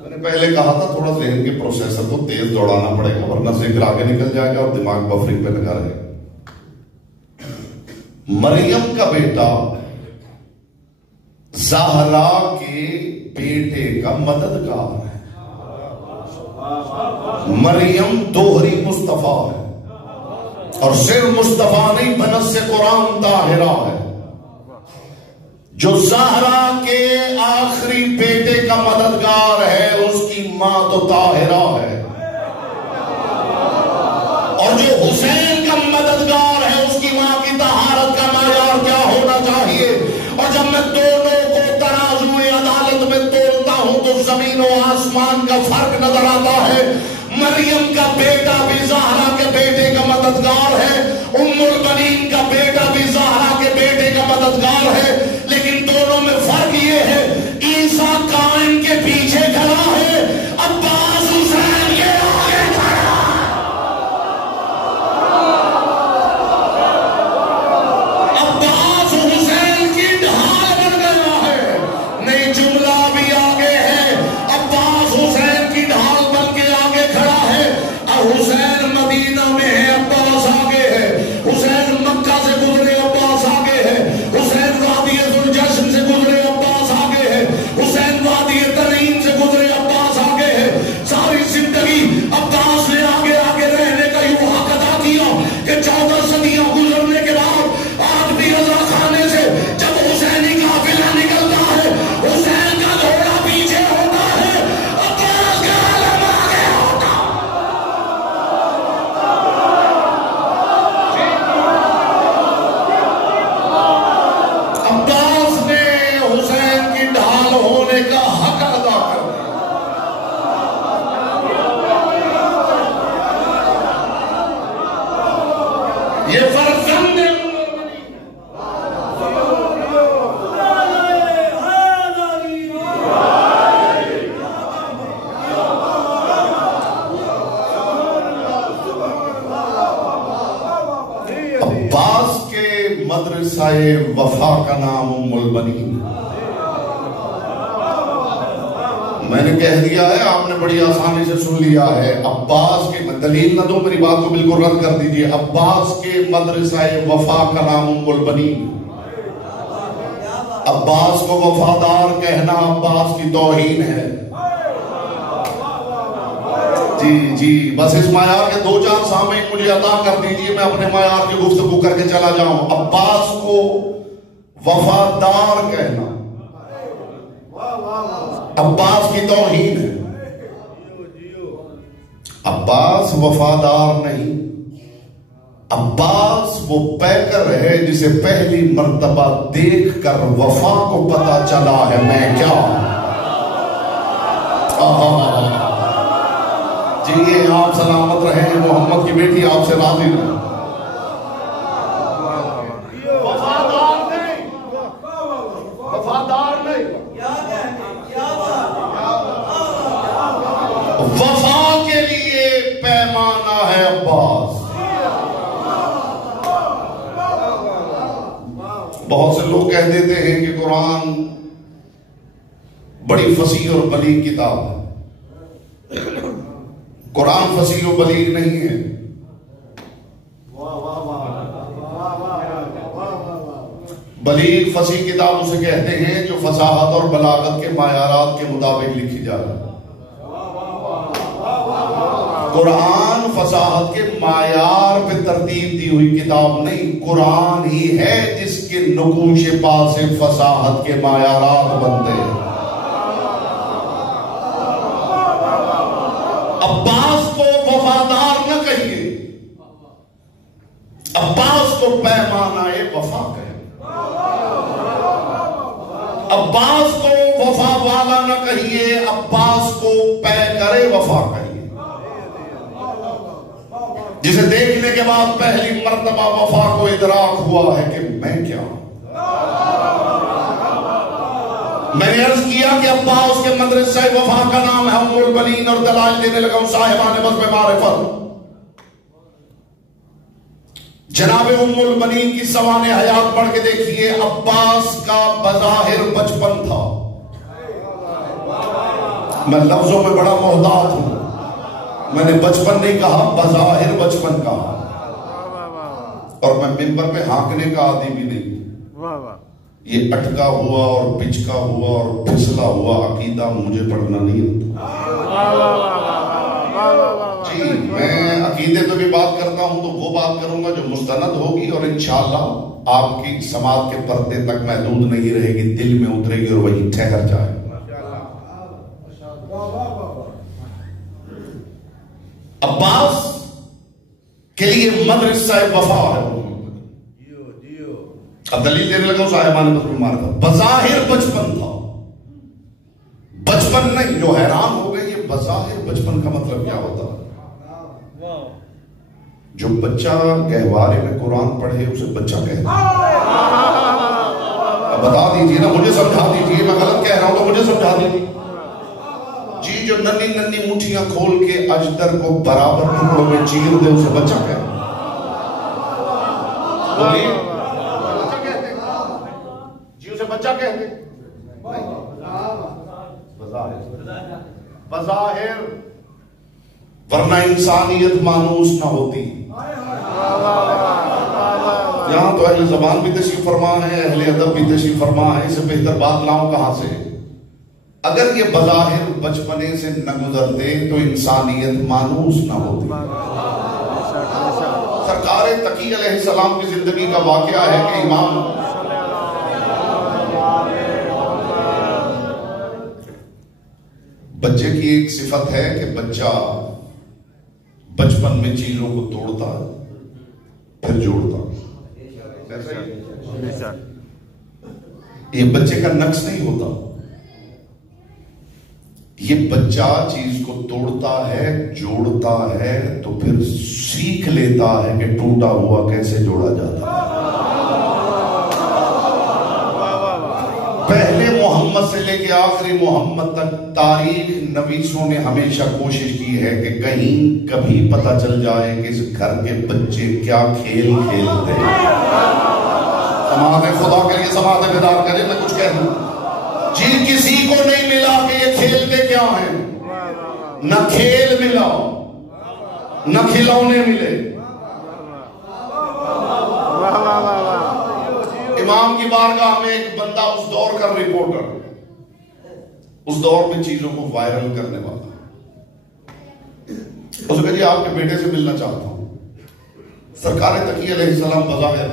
میں نے پہلے کہا تھا تھوڑا ذہن کے پروسیسر کو تیز دوڑانا پڑے گا ورنہ ذکر آگے نکل جائے گا اور دماغ بفرنگ پہ لگا رہے گا. مریم کا بیٹا زہرا کے بیٹے کا مددگار ہے. مریم دوہری مصطفیٰ ہے اور صرف مصطفیٰ نہیں بنص قرآن طاہرہ ہے. جو زہرا کے آخری بیٹے کا مددگار ہے اس کی ماں تو طاہرہ ہے اور جو حسین کا مددگار ہے اس کی ماں کی طہارت کا معیار کیا ہونا چاہیے. اور جب میں دونوں کو ترازوئے عدالت میں تولتا ہوں تو زمین و آسمان کا فرق نظر آتا ہے. مریم کا بیٹا بھی زہرا کے بیٹے کا مددگار ہے, ام البنین کا بیٹا بھی زہرا کے بیٹے کا مددگار ہے, لیکن دونوں میں فرق یہ ہے عیسیٰ قائم کے پیچھے کھڑا ہے, عباس حسین کے آگے کھڑا ہے. عباس حسین کی ڈھال بن گیا ہے. نہیں جملہ بھی آگے ہے, عباس حسین کی ڈھال بن کے آگے کھڑا ہے. حسین مدینہ میں ہے, عباس آگے ہے. حسین مکہ سے گزرے, عباس آگے ہے. حسین وادی ذوالجشم سے گزرے, عباس آگے ہے. حسین وادی تنعیم سے گزرے, عباس آگے ہے. ساری زندگی عباس نے آگے آگے رہنے کا یوں حق ادا کیا کہ 14 صدیاں گزرنے کے بعد آج بھی رضا خانے سے جب حسینی قافلہ نکلتا ہے حسین کا گھوڑا پیچھے ہوتا ہے, عباس کا علم آگے ہوتا ہے. عباس نے حسین کی ڈھال ہونے کا حق ادا کر دیا. یہ فرزند عباس کے مدرسہ وفا کا نام ام البنین. میں نے کہہ دیا ہے, آپ نے بڑی آسانی سے سن لیا ہے. عباس کے دلیل نہ دو, میری بات کو بالکل رد کر دیجئے. عباس کے مدرسہ وفا کا نام ام البنین. عباس کو وفادار کہنا عباس کی توہین ہے. جی بس اس معیار کے 2-4 سامعین مجھے عطا کر دیجئے, میں اپنے معیار کی گفتگو کر کے چلا جاؤں. عباس کو وفادار کہنا عباس کی توہین ہے. عباس وفادار نہیں, عباس وہ پیکر ہے جسے پہلی مرتبہ دیکھ کر وفا کو پتا چلا ہے میں کیا. جی آپ سلامت رہیں, محمد کی بیٹی آپ سے راضی رہے. وفادار نہیں, وفا کے لیے پیمانہ ہے عباس. بہت سے لوگ کہہ دیتے ہیں کہ قرآن بڑی فصیح اور بلیغ کتاب ہے. قرآن فصیح و بلیغ نہیں ہے. بلیغ فصیح کتاب اسے کہتے ہیں جو فصاحت اور بلاغت کے معیارات کے مطابق لکھی جا رہی ہے. قرآن فصاحت کے معیار پہ ترتیب دی ہوئی کتاب نہیں, قرآن ہی ہے جس کے نقوش پا سے فصاحت کے معیارات بنتے ہیں. عباس کو وفادار عباس کو پیمانہ وفا کہے، عباس کو وفا والا نہ کہیے، عباس کو پے کرے وفا کہیے، جسے دیکھنے کے بعد پہلی مرتبہ وفا کو ادراک ہوا ہے کہ میں کیا ہوں۔ میں نے عرض کیا کہ عباس کے مدرسہ وفا کا نام ہے ام البنین، اور دلائل دینے لگا ہوں صاحبان بزم معرفت۔ جناب ام البنین کی سوانح حیات پڑھ کے دیکھیے، عباس کا بظاہر بچپن تھا، میں لفظوں میں بڑا محتاط ہوں، میں نے بچپن نہیں کہا، بظاہر بچپن کہا، اور میں منبر پہ ہانکنے کا عادی بھی نہیں، یہ اٹکا ہوا اور پچکا ہوا اور پھسلا ہوا عقیدہ مجھے پڑھنا نہیں آتا۔ جی میں عقیدے تو بھی بات کرتا ہوں، تو وہ بات کروں گا جو مستند ہوگی، اور انشاءاللہ آپ کی سماعت کے پردے تک محدود نہیں رہے گی، دل میں اترے گی اور وہیں ٹھہر جائے۔ عباس کے لیے مدرسہ وفا ہے۔ اب دلیل دینے لگا صاحبان بزم بظاہر بچپن تھا، بچپن نہیں، جو حیران ہو گئے یہ بظاہر بچپن کا مطلب کیا ہوتا ہے؟ جو بچہ گہوارے میں قرآن پڑھے اسے بچہ کہتے ہیں۔ اب بتا دیجئے نا، مجھے سمجھا دیجئے، میں غلط کہہ رہا ہوں تو مجھے سمجھا دیجئے۔ جی جو ننی ننی مٹھیاں کھول کے اجدر کو برابر ٹکڑوں میں چیر دے اسے بچہ کہتے ہیں۔ بولیے بچہ کہتے بظاہر، ورنہ انسانیت مانوس نہ ہوتی۔ یہاں تو اہل زبان بھی تشریف فرما ہے، اہل ادب بھی تشریف فرما ہے، اسے بہتر بات لاؤں کہاں سے؟ اگر یہ بظاہر بچپنے سے نہ گزرتے تو انسانیت مانوس نہ ہوتی۔ سرکار تقی علیہ السلام کی زندگی کا واقعہ ہے کہ امام بچے کی ایک صفت ہے کہ بچہ بچپن میں چیزوں کو توڑتا پھر جوڑتا۔ یہ بچے کا نقص نہیں ہوتا، یہ بچہ چیز کو توڑتا ہے، جوڑتا ہے، تو پھر سیکھ لیتا ہے کہ ٹوٹا ہوا کیسے جوڑا جاتا ہے۔ پہلے محمد سے لے کے آخری محمد تک تاریخ نویسوں نے ہمیشہ کوشش کی ہے کہ کہیں کبھی پتہ چل جائے کہ اس گھر کے بچے کیا کھیل کھیلتے ہیں۔ سماعت خدا کے لیے سماعت بیدار کرے، میں کچھ کہہ دوں، جی کسی کو نہیں ملا کہ یہ کھیلتے کیا ہیں، نہ کھیل ملا نہ کھلونے ملے۔ امام کی بارگاہ میں ایک بندہ، اس دور کا رپورٹر، اس دور میں چیزوں کو وائرل کرنے والا، اس نے کہا جی آپ کے بیٹے سے ملنا چاہتا ہوں۔ سرکار تقی علیہ السلام بظاہر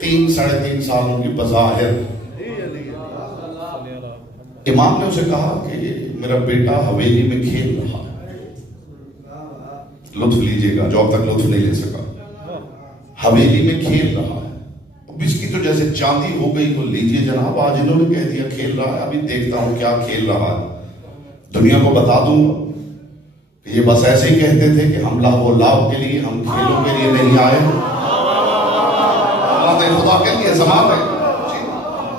3 ساڑھے 3 سالوں کی بظاہر، امام نے اسے کہا کہ میرا بیٹا حویلی میں کھیل رہا ہے، لطف لیجئے گا جو اب تک لطف نہیں لے سکا، حویلی میں کھیل رہا ہے، اس کی تو جیسے چاندی ہو گئی، تو لیجئے جناب، آج انہوں نے کہہ دیا کھیل رہا ہے، ابھی دیکھتا ہوں کیا کھیل رہا ہے، دنیا کو بتا دوں گا۔ یہ بس ایسے ہی کہتے تھے کہ ہم لاو لاو کے لیے، ہم کھیلوں کے لیے نہیں آئے، خدا کے لیے سماعت ہے۔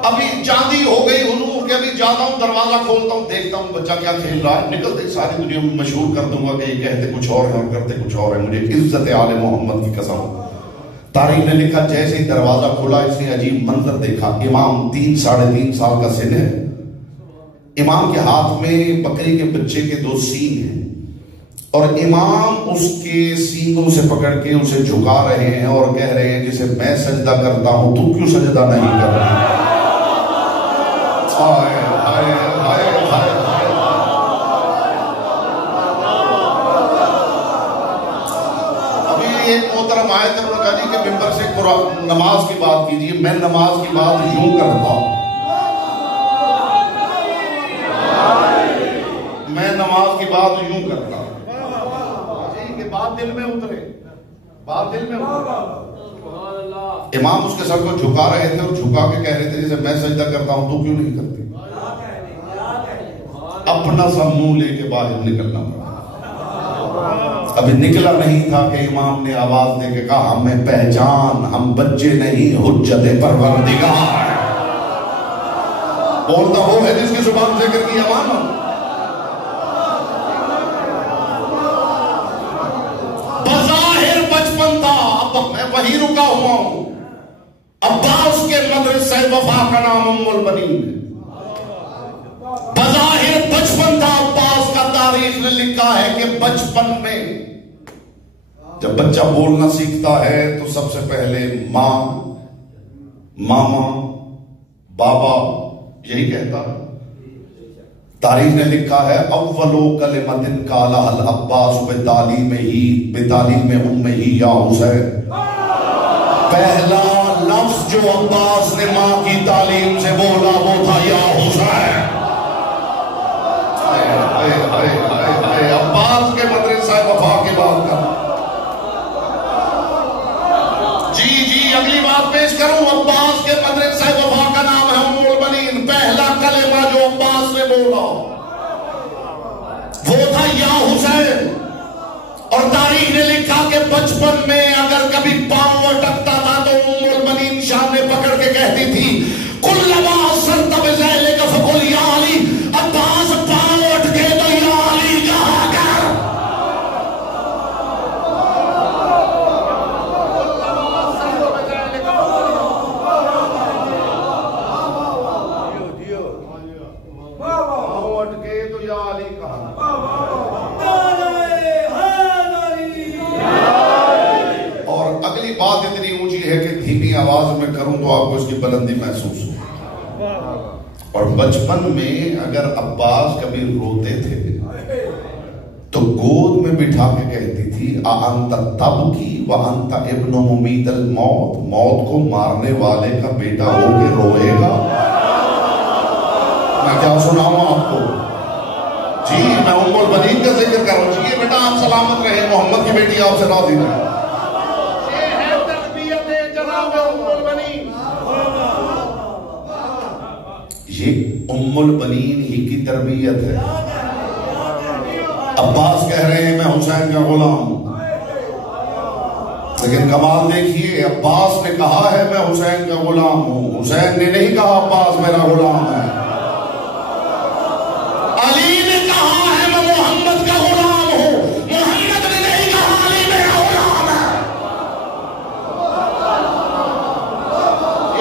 ابھی چاندی ہو گئی حضور کہ ابھی جاتا ہوں، دروازہ کھولتا ہوں، دیکھتا ہوں بچہ کیا کھیل رہا ہے، نکلتے ساری دنیا میں مشہور کر دوں گا کہ یہ کہتے کچھ اور ہیں اور کرتے کچھ اور ہیں۔ مجھے عزت آل محمد کی قسم، تاریخ نے لکھا جیسے ہی دروازہ کھلا اس نے عجیب منظر دیکھا۔ امام 3 ساڑھے 3 سال کا سن ہے، امام کے ہاتھ میں بکری کے بچے کے 2 سینگ ہیں، اور امام اس کے سینگوں سے پکڑ کے اسے جھکا رہے ہیں اور کہہ رہے ہیں جسے میں سجدہ کرتا ہوں تو کیوں سجدہ نہیں کر رہا؟ ابھی ایک محترم آئے تھے، انہوں نے کہا جی کہ ممبر سے نماز کی بات کیجیے، میں نماز کی بات یوں کرتا ہوں، میں نماز کی بات یوں کرتا ہوں، بات دل میں اترے، بات دل میں ہو. امام اس کے سر کو جھکا رہے تھے اور جھکا کے کہہ رہے تھے جیسے میں سجدہ کرتا ہوں تو کیوں نہیں کرتی. اپنا سا منہ لے کے باہر نکلنا پڑا. ابھی نکلا نہیں تھا کہ امام نے آواز دے کے کہا ہمیں پہچان، ہم بچے نہیں حجت پروردگار. بولتا وہ ہے جس کی زبان ذکر کی امانت. بظاہر بچپن تھا، اب میں وہیں رکا ہوا ہوں. عباس کے مدرسہ وفا کا نام ام البنین ہے. بظاہر بچپن تھا عباس کا. تاریخ نے لکھا ہے کہ بچپن میں جب بچہ بولنا سیکھتا ہے تو سب سے پہلے ماں، ماما، بابا یہی کہتا ہے. تاریخ نے لکھا ہے اولو کلمۃ قالها العباس بتعلیم امہ یا حسین. پہلا لفظ جو عباس نے ماں کی تعلیم سے بولا وہ تھا یا حسین. عباس کے مدرسہ وفا کی بات کر. جی اگلی بات پیش کروں. عباس کے مدرسہ وفا کا نام ہے ام البنین. پہلا کلمہ جو عباس نے بولا وہ تھا یا حسین. اور تاریخ نے لکھا کہ بچپن میں اگر کبھی پاؤں اٹکتا تھا تو ام البنین سامنے پکڑ کے کہتی تھی کلما اثرت بذیلک فقل یا علی. عباس پاؤں اٹکے تو یا علی کہا کر. پاؤں اٹکے تو یا علی کہا. اگلی بات اتنی اونچی ہے کہ دھیمی آواز میں کروں تو آپ کو اس کی بلندی محسوس ہو. اور بچپن میں اگر عباس کبھی روتے تھے تو گود میں بٹھا کے کہتی تھی اَأَنْتَ تَبْكِي وَأَنْتَ ابْنُ مُمِيتِ الْمَوْتِ. موت کو مارنے والے کا بیٹا ہو کے روئے گا. میں کیا سناؤں آپ کو. جی میں ام البنین کا ذکر کر رہا ہوں. جی بیٹا آپ سلامت رہے، محمد کی بیٹی آپ سے راضی رہے. یہ ام البنین ہی کی تربیت ہے. عباس کہہ رہے ہیں میں حسین کا غلام ہوں، لیکن کمال دیکھیے عباس نے کہا ہے میں حسین کا غلام ہوں. حسین نے نہیں کہا عباس میرا غلام ہے. علی نے کہا ہے میں محمد کا غلام ہوں. محمد نے نہیں کہا علی میرا غلام ہے.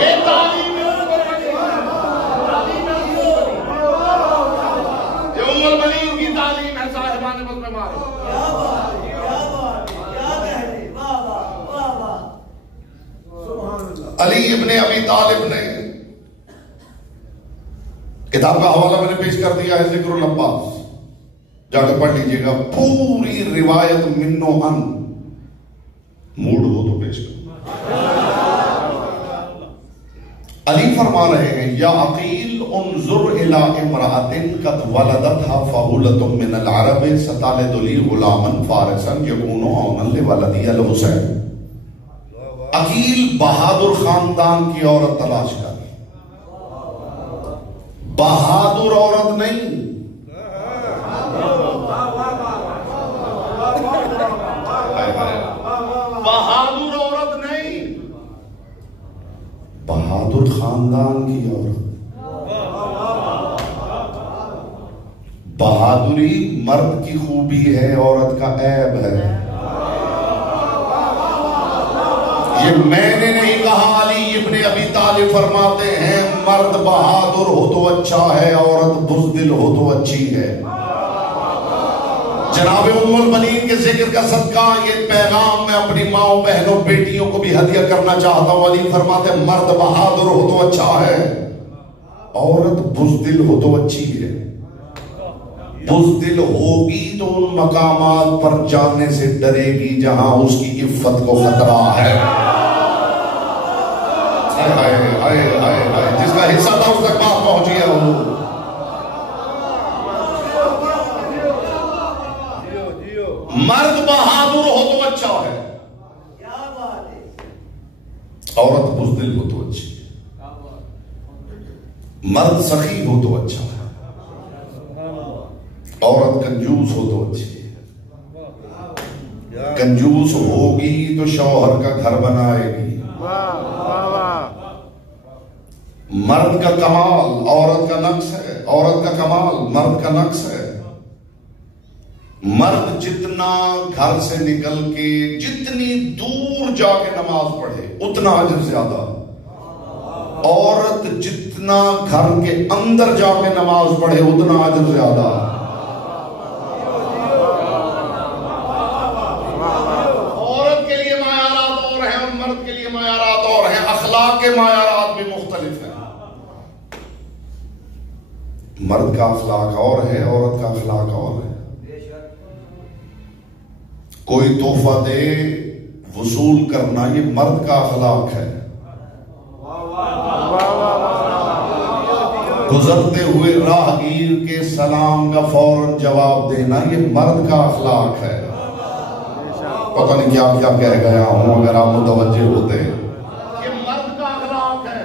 یہ تعلیم ام البنین کی تعلیم ہے. صاحبان بس میں مارے علی ابن ابی طالب نے کتاب کا حوالہ میں نے پیش کر دیا ہے ذکر العباس، جا کے پڑھ لیجئے گا. پوری روایت منو ان موڈ ہو تو پیش کر. علی فرما رہے ہیں یا عقیل انظر الى امرأة قد ولدتها فہولة من العرب ستالد لی غلاما فارسا یکون عونا لولدی الحسین. عقیل بہادر خاندان کی عورت تلاش کر. بہادر عورت نہیں، بہادر عورت نہیں، بہادر خاندان کی عورت. بہادری مرد کی خوبی ہے، عورت کا عیب ہے. یہ میں نے نہیں کہا، علی ابن ابی طالب فرماتے ہیں مرد بہادر ہو تو اچھا ہے، عورت بزدل ہو تو اچھی ہے. جناب ام البنین کے ذکر کا صدقہ یہ پیغام میں اپنی ماں بہنوں بیٹیوں کو بھی ہدیہ کرنا چاہتا ہوں. علی فرماتے ہیں مرد بہادر ہو تو اچھا ہے، عورت بزدل ہو تو اچھی ہے. بزدل ہوگی تو ان مقامات پر جانے سے ڈرے گی جہاں اس کی عفت کو خطرہ ہے. جس کا حصہ تھا اس تک بات پہنچی ہے. مرد بہادر ہو تو اچھا ہے، عورت بزدل ہو تو اچھی ہے، مرد سخی ہو تو اچھا ہے، عورت کنجوس ہو تو اچھی ہے، کنجوس ہوگی تو شوہر کا گھر بنائے گی، مرد کا کمال عورت کا نقص ہے، عورت کا کمال مرد کا نقص ہے۔ مرد جتنا گھر سے نکل کے جتنی دور جا کے نماز پڑھے اتنا اجر زیادہ، عورت جتنا گھر کے اندر جا کے نماز پڑھے اتنا اجر زیادہ۔ عورت کے لیے معیارات اور ہیں اور مرد کے لیے معیارات اور ہیں، اخلاق کے معیارات بھی مختلف ہیں۔ مرد کا اخلاق اور ہے، عورت کا اخلاق اور ہے۔ کوئی تحفہ دے وصول کرنا یہ مرد کا اخلاق ہے، گزرتے ہوئے راہگیر کے سلام کا فوراً جواب دینا یہ مرد کا اخلاق ہے۔ پتہ نہیں کیا کیا کہہ گیا ہوں، اگر آپ متوجہ ہوتے یہ مرد کا اخلاق ہے۔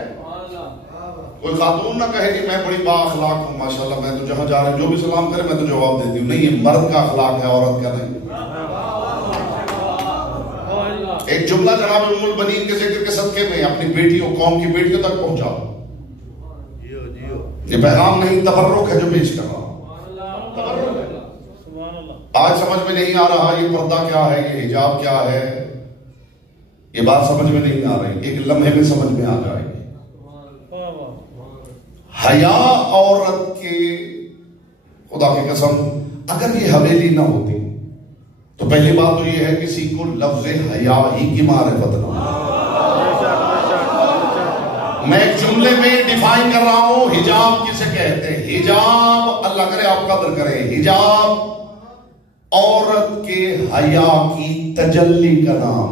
کوئی خاتون نہ کہے کہ میں بڑی با اخلاق ہوں ماشاءاللہ، میں تو جہاں جا رہے جو بھی سلام کرے میں تو جواب دیتی ہوں، نہیں، یہ مرد کا اخلاق ہے، عورت کا نہیں۔ ایک جملہ جناب ام البنین کے ذکر کے صدقے میں اپنی بیٹیوں، قوم کی بیٹیوں تک پہنچا، یہ پیغام نہیں تبرک ہے جو پیش کر رہا ہوں۔ آج سمجھ میں نہیں آ رہا یہ پردہ کیا ہے، یہ حجاب کیا ہے، یہ بات سمجھ میں نہیں آ رہی، ایک لمحے میں سمجھ میں آ جائے گی۔ حیا عورت کے، خدا کی قسم اگر یہ حویلی نہ ہوتی تو پہلی بات تو یہ ہے کسی کو لفظ حیا ہی کی معرفت نہ ہو۔ میں ایک جملے میں ڈیفائن کر رہا ہوں حجاب کسے کہتے ہیں۔ حجاب، اللہ کرے آپ قدر کریں، حجاب عورت کے حیا کی تجلی کا نام۔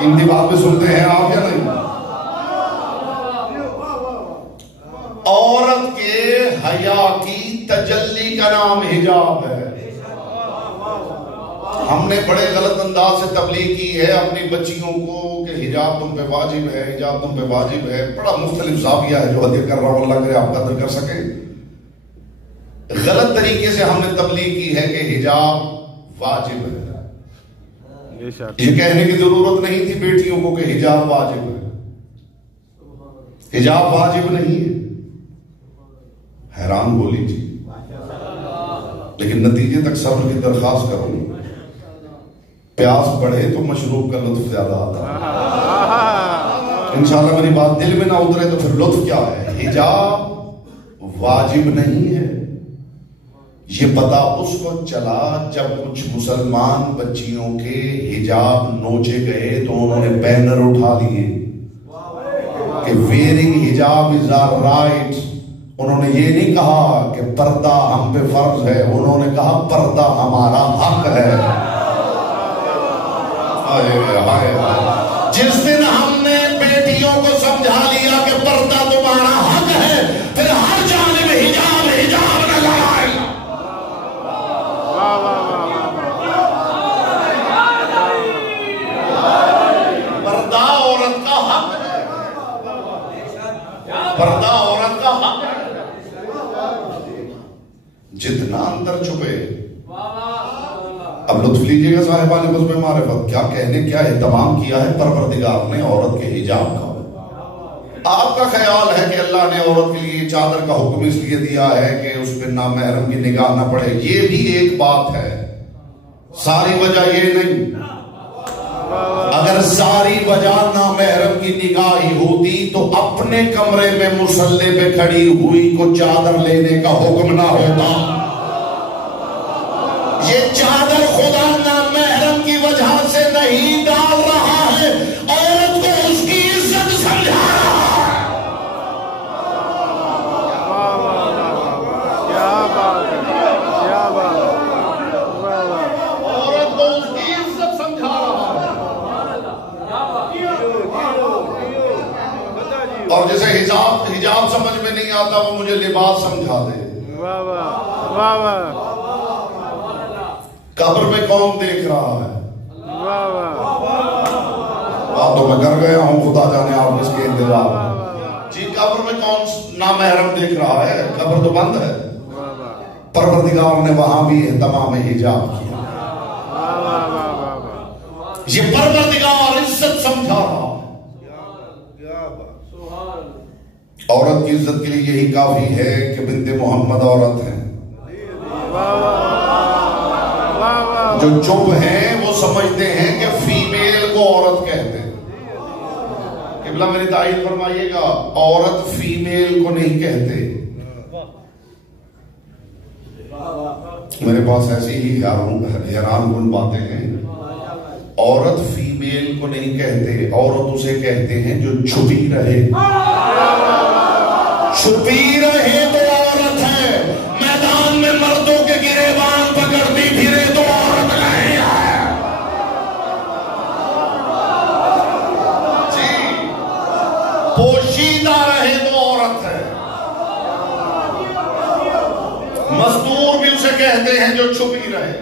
ان کی بات بھی سنتے ہیں آپ یا نہیں؟ عورت کے حیا کی تجلی کا نام حجاب ہے۔ ہم نے بڑے غلط انداز سے تبلیغ کی ہے اپنی بچیوں کو کہ حجاب تم پہ واجب ہے، حجاب تم پہ واجب ہے، بڑا مختلف زاویہ ہے جو حدیث کر رہا ہوں، اللہ کرے آپ قدر کر سکیں۔ غلط طریقے سے ہم نے تبلیغ کی ہے کہ حجاب واجب ہے۔ یہ کہنے کی ضرورت نہیں تھی بیٹیوں کو کہ حجاب واجب ہے، حجاب واجب نہیں ہے۔ حیران بولی تھی، لیکن نتیجے تک صبر کی درخواست کروں، پیاس بڑھے تو مشروب کا لطف زیادہ آتا ہے۔ انشاءاللہ میری بات دل میں نہ اترے تو پھر لطف کیا ہے؟ حجاب واجب نہیں ہے، یہ پتہ اس کو چلا جب کچھ مسلمان بچیوں کے حجاب نوچے گئے تو انہوں نے بینر اٹھا لیے کہ ویئرنگ حجاب از آر رائٹ۔ انہوں نے یہ نہیں کہا کہ پردہ ہم پہ فرض ہے، انہوں نے کہا پردہ ہمارا حق ہے۔ جس دن ہم نے بیٹیوں کو سمجھا لیا کہ پردہ تمہارا حق ہے، پھر ہر جانب حجاب حجاب نظر آئے گا۔ پردہ عورت کا حق ہے، پردہ عورت کا حق ہے۔ جتنا اندر چھپے، اب لطف لیجئے گا صاحبان بزم معرفت، کیا کہنے کیا اہتمام کیا ہے پروردگار نے عورت کے حجاب کا۔ آپ کا خیال ہے کہ اللہ نے عورت کے لیے چادر کا حکم اس لیے دیا ہے کہ اس پہ نامحرم کی نگاہ نہ پڑے، یہ بھی ایک بات ہے، ساری وجہ یہ نہیں۔ اگر ساری وجہ نامحرم کی نگاہی ہوتی تو اپنے کمرے میں مصلی پہ کھڑی ہوئی کو چادر لینے کا حکم نہ ہوتا۔ یہ چادر خدا نامحرم کی وجہ سے نہیں ڈال رہا ہے، عورت کو اس کی عزت سمجھا رہا ہے۔ کیا بات ہے، کیا بات ہے، عورت کو اس کی عزت سمجھا رہا ہے۔ اور جیسے حجاب سمجھ میں نہیں آتا وہ مجھے لباس سمجھا دے۔ واہ واہ واہ واہ، قبر میں کون دیکھ رہا ہے؟ واہ واہ تو میں کر گیا ہوں، خدا جانے آپ کس کے انتظار۔ جی قبر میں کون نامحرم دیکھ رہا ہے؟ قبر تو بند ہے، پروردگار نے وہاں بھی اہتمام حجاب کیا۔ یہ پروردگار عزت سمجھا رہا۔ عورت کی عزت کے لیے یہی کافی ہے کہ بنت محمد عورت ہے۔ جو چپ ہیں وہ سمجھتے ہیں کہ فیمیل کو عورت کہتے ہیں۔ قبلہ میری تائید فرمائیے گا، عورت فیمیل کو نہیں کہتے۔ میرے پاس ایسی ہی حیران کن باتیں ہیں۔ عورت فیمیل کو نہیں کہتے، عورت اسے کہتے ہیں جو چھپی رہے۔ چھپی رہے تو عورت ہے، میدان میں مردوں کے گریبان پکڑتی پھرے تو عورت نہیں ہے۔ جی پوشیدہ رہے تو عورت ہے۔ مستور بھی اسے کہتے ہیں جو چھپی رہے،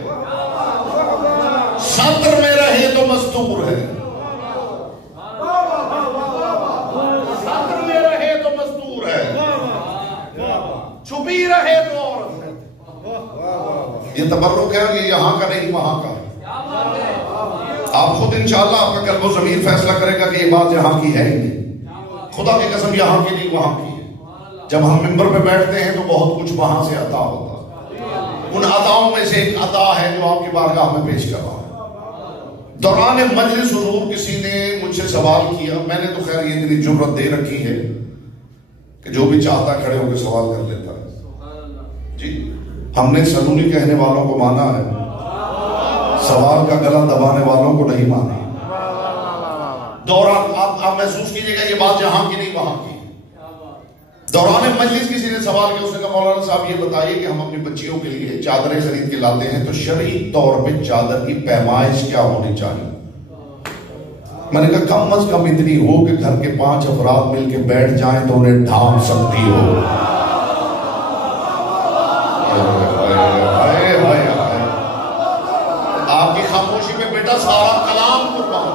ستر میں رہے تو مستور ہے، ستر میں رہے تو مستور ہے، چھپی رہے تو عورت ہے۔ یہ تبرک ہے، یہ یہاں کا نہیں وہاں کا ہے۔ آپ خود انشاءاللہ آپ کا قلب و ضمیر فیصلہ کرے گا کہ یہ بات یہاں کی ہے ہی نہیں۔ خدا کی قسم یہاں کی نہیں وہاں کی ہے۔ جب ہم منبر پہ بیٹھتے ہیں تو بہت کچھ وہاں سے عطا ہوتا ہے۔ ان عطاؤں میں سے ایک عطا ہے جو آپ کی بارگاہ میں پیش کر رہا ہوں۔ دوران مجلس حضور کسی نے مجھ سے سوال کیا، میں نے تو خیر یہ اتنی جرت دے رکھی ہے کہ جو بھی چاہتا کھڑے ہو کے سوال کر لیتا ہے۔ جی ہم نے سلونی کہنے والوں کو مانا ہے، سوال کا گلا دبانے والوں کو نہیں مانا۔ دوران آپ محسوس کیجئے گا یہ بات یہاں کی نہیں وہاں کی۔ دوران مجلس کسی نے سوال کیا، اس نے کہا مولانا صاحب یہ بتائیے کہ ہم اپنی بچیوں کے لیے چادریں خرید کے لاتے ہیں تو شرعی طور پہ چادر کی پیمائش کیا ہونی چاہیے؟ میں نے کہا کم از کم اتنی ہو کہ گھر کے 5 افراد مل کے بیٹھ جائیں تو انہیں ڈھانپ سکتی ہو۔ آپ کی خاموشی میں بیٹا سارا کلام قربان۔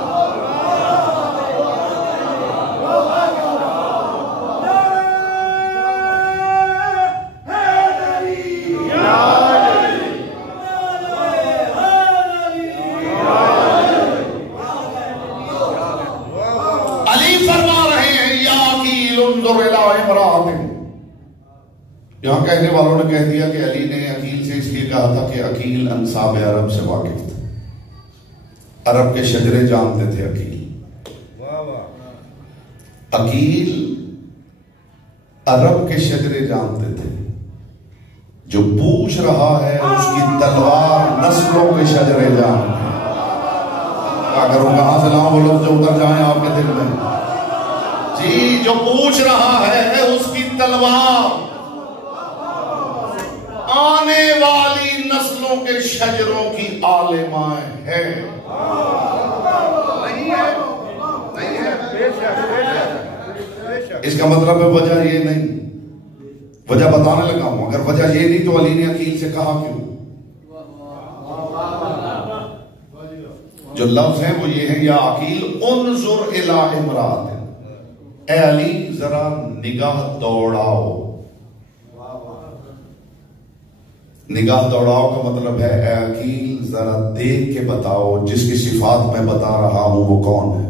یہاں کہنے والوں نے کہہ دیا کہ علی نے عقیل سے اس لیے کہا تھا کہ عقیل انصاب عرب سے واقف تھے، عرب کے شجرے جانتے تھے۔ عقیل عرب کے شجرے جانتے تھے، جو پوچھ رہا ہے اس کی تلوار نسلوں کے شجرے جانتے ہیں۔ کیا کروں کہاں سے لاؤں وہ لفظ جو اتر جائیں آپ کے دل میں؟ جی جو پوچھ رہا ہے اس کی تلوار آنے والی نسلوں کے شجروں کی عالمہ ہے۔ اس کا مطلب ہے وجہ یہ نہیں، وجہ بتانے لگا ہوں۔ اگر وجہ یہ نہیں تو علی نے عقیل سے کہا کیوں؟ جو لفظ ہیں وہ یہ ہے یا عقیل انظر الی امرأۃ، اے علی ذرا نگاہ دوڑاؤ۔ نگاہ دوڑاؤ کا مطلب ہے اے عقیل ذرا دیکھ کے بتاؤ جس کی صفات میں بتا رہا ہوں وہ کون ہے۔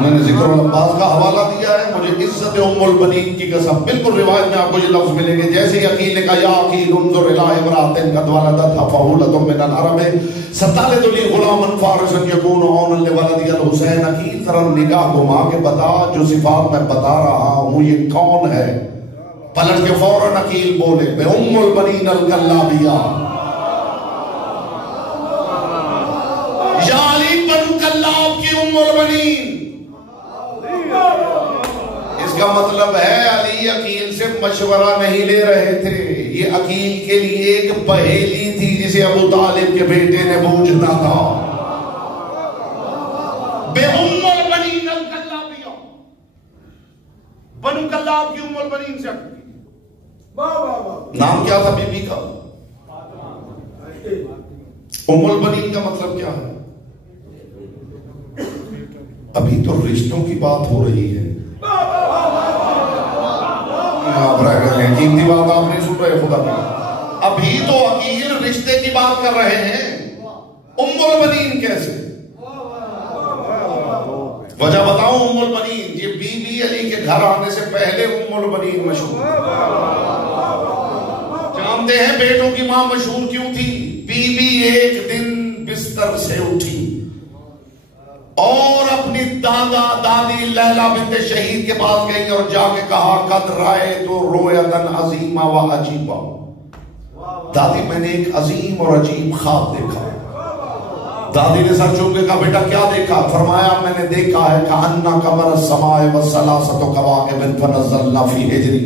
میں نے ذکر العباس کا حوالہ دیا ہے، مجھے عزت ام البنین کی قسم، بالکل روایت میں آپ کو یہ لفظ ملیں گے جیسے ہی عقیل نے کہا یا عقیل انظر الی امرأۃ قد ولدتها فحولۃ من العرب ستلد لی غلاما فارسا یکون عونا لولدی الحسین، عقیل ذرا نگاہ گھما کے بتا جو صفات میں بتا رہا ہوں یہ کون ہے۔ پلٹ کے فوراً عقیل بولے بے ام البنین الکلابیہ، یا علی بن کلاب کی ام البنین۔ اس کا مطلب ہے علی عقیل سے مشورہ نہیں لے رہے تھے، یہ عقیل کے لیے ایک پہیلی تھی جسے ابو طالب کے بیٹے نے بوجھنا تھا۔ بے ام البنین الکلابیہ، بنو کلاب کی ام البنین سے نام کیا تھا بی بی کا؟ ام البنین کا مطلب کیا ہے؟ ابھی تو رشتوں کی بات ہو رہی ہے. آپ رہ گئے ہیں، قیمتی بات آپ نہیں سن رہے خدا کی. ابھی تو عقیل رشتے کی بات کر رہے ہیں. ام البنین کیسے؟ وجہ بتاؤں ام البنین. یہ بی بی علی کے گھر آنے سے پہلے ام البنین مشہور. جانتے ہیں بیٹوں کی ماں مشہور کیوں تھی؟ بی بی ایک دن بستر سے اٹھی اور اپنی دادی لیلا بنت شہید کے پاس گئی اور جا کے کہا قد رائے تو رویتن عظیمہ و عجیبہ. دادی میں نے ایک عظیم اور عجیب خواب دیکھا. دادی نے سر چوم کے کہا بیٹا کیا دیکھا؟ فرمایا میں نے دیکھا ہے کأن قمر السماء والثلاثة کواکب فنزلنا فی حجری.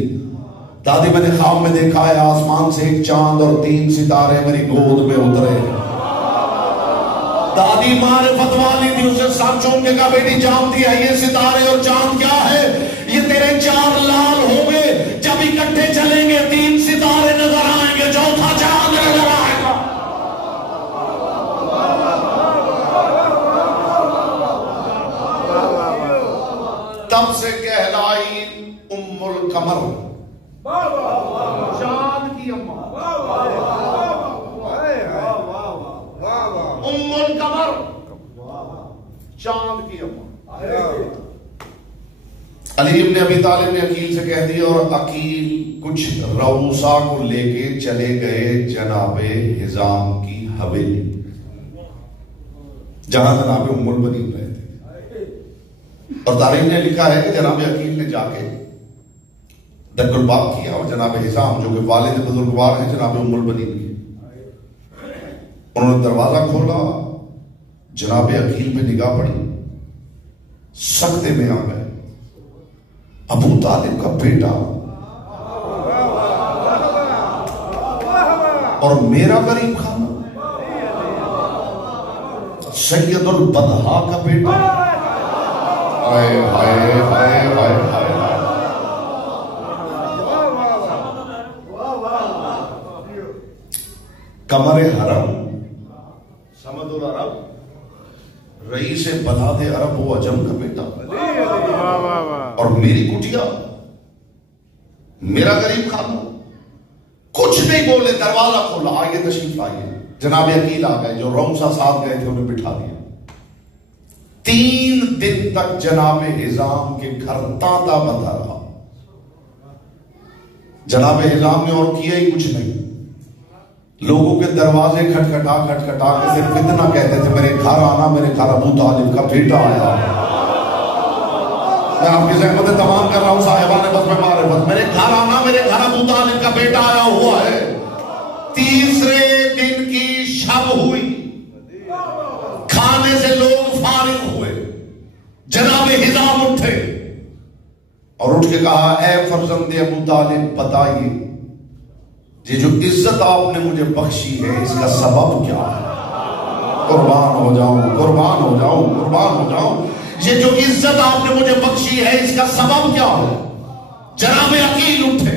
دادی میں نے خواب میں دیکھا ہے آسمان سے ایک چاند اور 3 ستارے میری گود میں اترے. دادی معرفت والی تھی، اسے سر چوم کے کہا بیٹی جانتی ہے یہ ستارے اور چاند کیا ہے؟ یہ تیرے 4 لال ہوں گے، جب اکٹھے چلیں گے 3 ستارے نظر آئیں گے، چوتھا چاند نظر آئے گا. تب سے کہلائی ام القمر، چاند کی اماں. ام القمر چاند کی اماں. علی ابن ابی طالب نے عقیل سے کہہ دیا اور عقیل کچھ روسا کو لے کے چلے گئے جناب حزام کی حویلی، جہاں جناب ام البنین رہے تھے. اور تاریخ نے لکھا ہے کہ جناب عقیل نے جا کے دق الباب کیا اور جناب حزام جو کہ والد بزرگوار ہیں جناب ام البنین کی، انہوں نے دروازہ کھولا، جناب عقیل پہ نگاہ پڑی، سکتے میں آ گئے. ابو طالب کا بیٹا اور میرا غریب خانہ، سید البدہا کا بیٹا. ہائے ہائے ہائے ہائے ہائے. قمر حرم سمد العرب، رئیس بلاد عرب و عجم کا بیٹا، اور میری کٹیا، میرا غریب خانہ. کچھ نہیں بولے، دروازہ کھولا، آئیے تشریف لائیے. جناب عقیل آ گئے، جو روسا ساتھ گئے تھے انہیں بٹھا دیا. 3 دن تک جناب حزام کے گھر تانتا بندھا رہا. جناب حزام نے اور کیا ہی کچھ نہیں، لوگوں کے دروازے کھٹکھٹا کے صرف اتنا کہتے تھے میرے گھر آنا، میرے گھر ابو طالب کا بیٹا آیا. میں آپ کی زحمتیں تمام کر رہا ہوں صاحبان بس میں معرفت، میرے گھر آنا، میرے گھر ابو طالب کا بیٹا آیا ہوا ہے. تیسرے دن کی شب ہوئی، کھانے سے لوگ فارغ ہوئے. جناب حزام اٹھے اور اٹھ کے کہا اے فرزند ابو طالب بتائیے یہ جو عزت آپ نے مجھے بخشی ہے اس کا سبب کیا ہے؟ قربان ہو جاؤں، قربان ہو جاؤں، قربان ہو جاؤں. یہ جو عزت آپ نے مجھے بخشی ہے اس کا سبب کیا ہے؟ جناب عقیل اٹھے،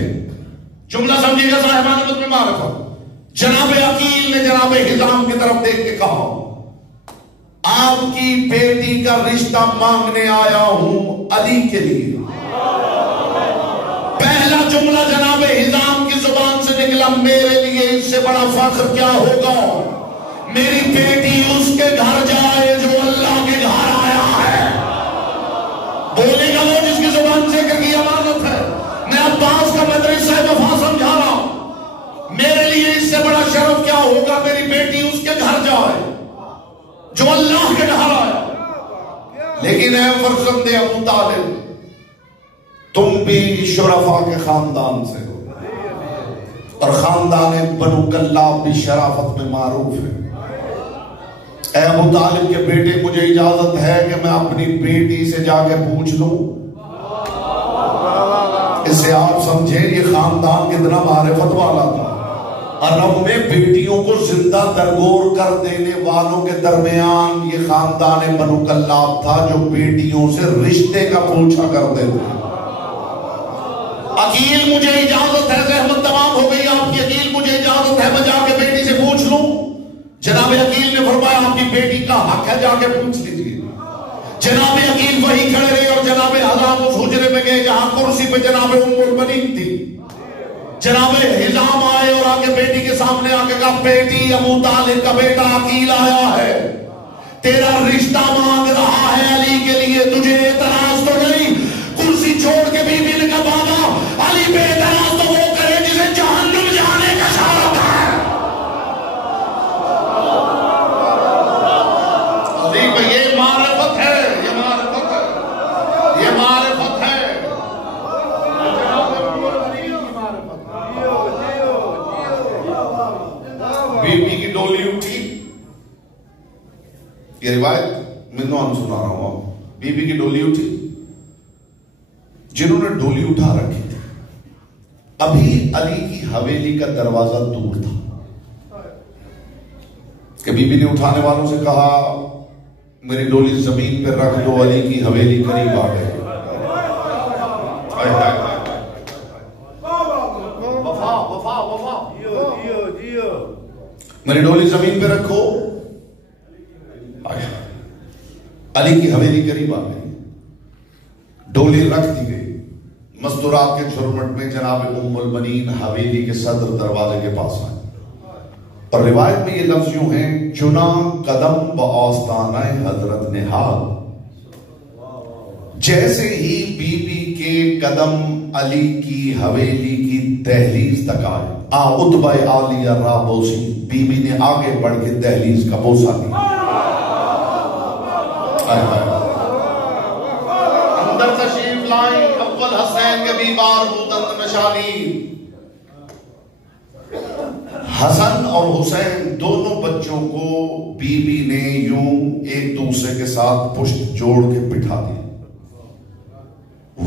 جملہ سمجھیے گا صاحبان مجھ میں معرفت. جناب عقیل نے جناب حزام کی طرف دیکھ کے کہا آپ کی بیٹی کا رشتہ مانگنے آیا ہوں علی کے لیے. پہلا جملہ جناب حزام کی زبان سے نکلا میرے لیے اس سے بڑا فخر کیا ہوگا، میری بیٹی اس کے گھر جائے جو اللہ کے گھر آیا ہے. بولے گا وہ جس کی زبان سے کی امانت ہے. میں عباس کا مدرسہ وفا سمجھا رہا ہوں، میرے لیے اس سے بڑا شرف کیا ہوگا میری بیٹی اس کے گھر جائے جو اللہ کے گھر آیا. لیکن اے فرزند ابو طالب تم بھی شرفا کے خاندان سے ہو اور خاندان بنو کلاب بھی شرافت میں معروف ہے. اے ابو طالب کے بیٹے مجھے اجازت ہے کہ میں اپنی بیٹی سے جا کے پوچھ لوں. اس سے آپ سمجھیں یہ خاندان کتنا معرفت والا تھا. عرب میں بیٹیوں کو زندہ درگور کر دینے والوں کے درمیان یہ خاندان بنو کلاب تھا جو بیٹیوں سے رشتے کا پوچھا کرتے تھے. عقیل مجھے اجازت ہے، زحمت تمام ہو گئی آپ کی، عقیل مجھے اجازت ہے میں جا کے بیٹی سے پوچھ لوں. جناب عقیل نے فرمایا آپ کی بیٹی کا حق ہے جا کے پوچھ لیجیے. جناب عقیل وہی کھڑے رہے اور جناب حزام اس حجرے میں گئے جہاں کرسی پہ جناب ام المؤمنین تھی. جناب حزام آئے اور آگے بیٹی کے سامنے آ کے کہا بیٹی ابو طالب کا بیٹا عقیل آیا ہے, تیرا رشتہ مانگ رہا ہے علی کے لیے, تجھے اعتراض تو نہیں؟ کرسی چھوڑ کے بی بی نے کہا بابا علی پہ اعتراض تو وہ کرے جسے جہنم جانے کا شوق ہے. علی پہ یہ معرفت ہے, یہ معرفت ہے, یہ معرفت ہے. بی بی کی ڈولی اٹھی, یہ روایت میں نوان سنا رہا ہوں. بی بی کی ڈولی اٹھی, جنہوں نے ڈولی اٹھا رکھی تھی ابھی علی کی حویلی کا دروازہ دور تھا کہ بی بی نے اٹھانے والوں سے کہا میری ڈولی زمین پہ رکھ دو, علی کی حویلی قریب آ گئے. وفا وفا وفا, میری ڈولی زمین پہ رکھو. علی کی حویلی قریب آ گئی, ڈولی رکھ دی گئی. مستورات کے جھرمٹ میں جناب ام المؤمنین حویلی کے صدر دروازے کے پاس آئے اور روایت میں یہ لفظ یوں ہیں چنا قدم بآستانہ حضرت نہاد. جیسے ہی بی بی کے قدم علی کی حویلی کی دہلیز تک آئے, عتبہ عالیہ راہ بوسی, بی بی نے آگے بڑھ کے دہلیز کا بوسہ لیا. اندر تشریف لائیں اول حسین کے بیمار بودند نشانی. حسن اور حسین دونوں بچوں کو بی بی نے یوں ایک دوسرے کے ساتھ پشت جوڑ کے بٹھا دیا.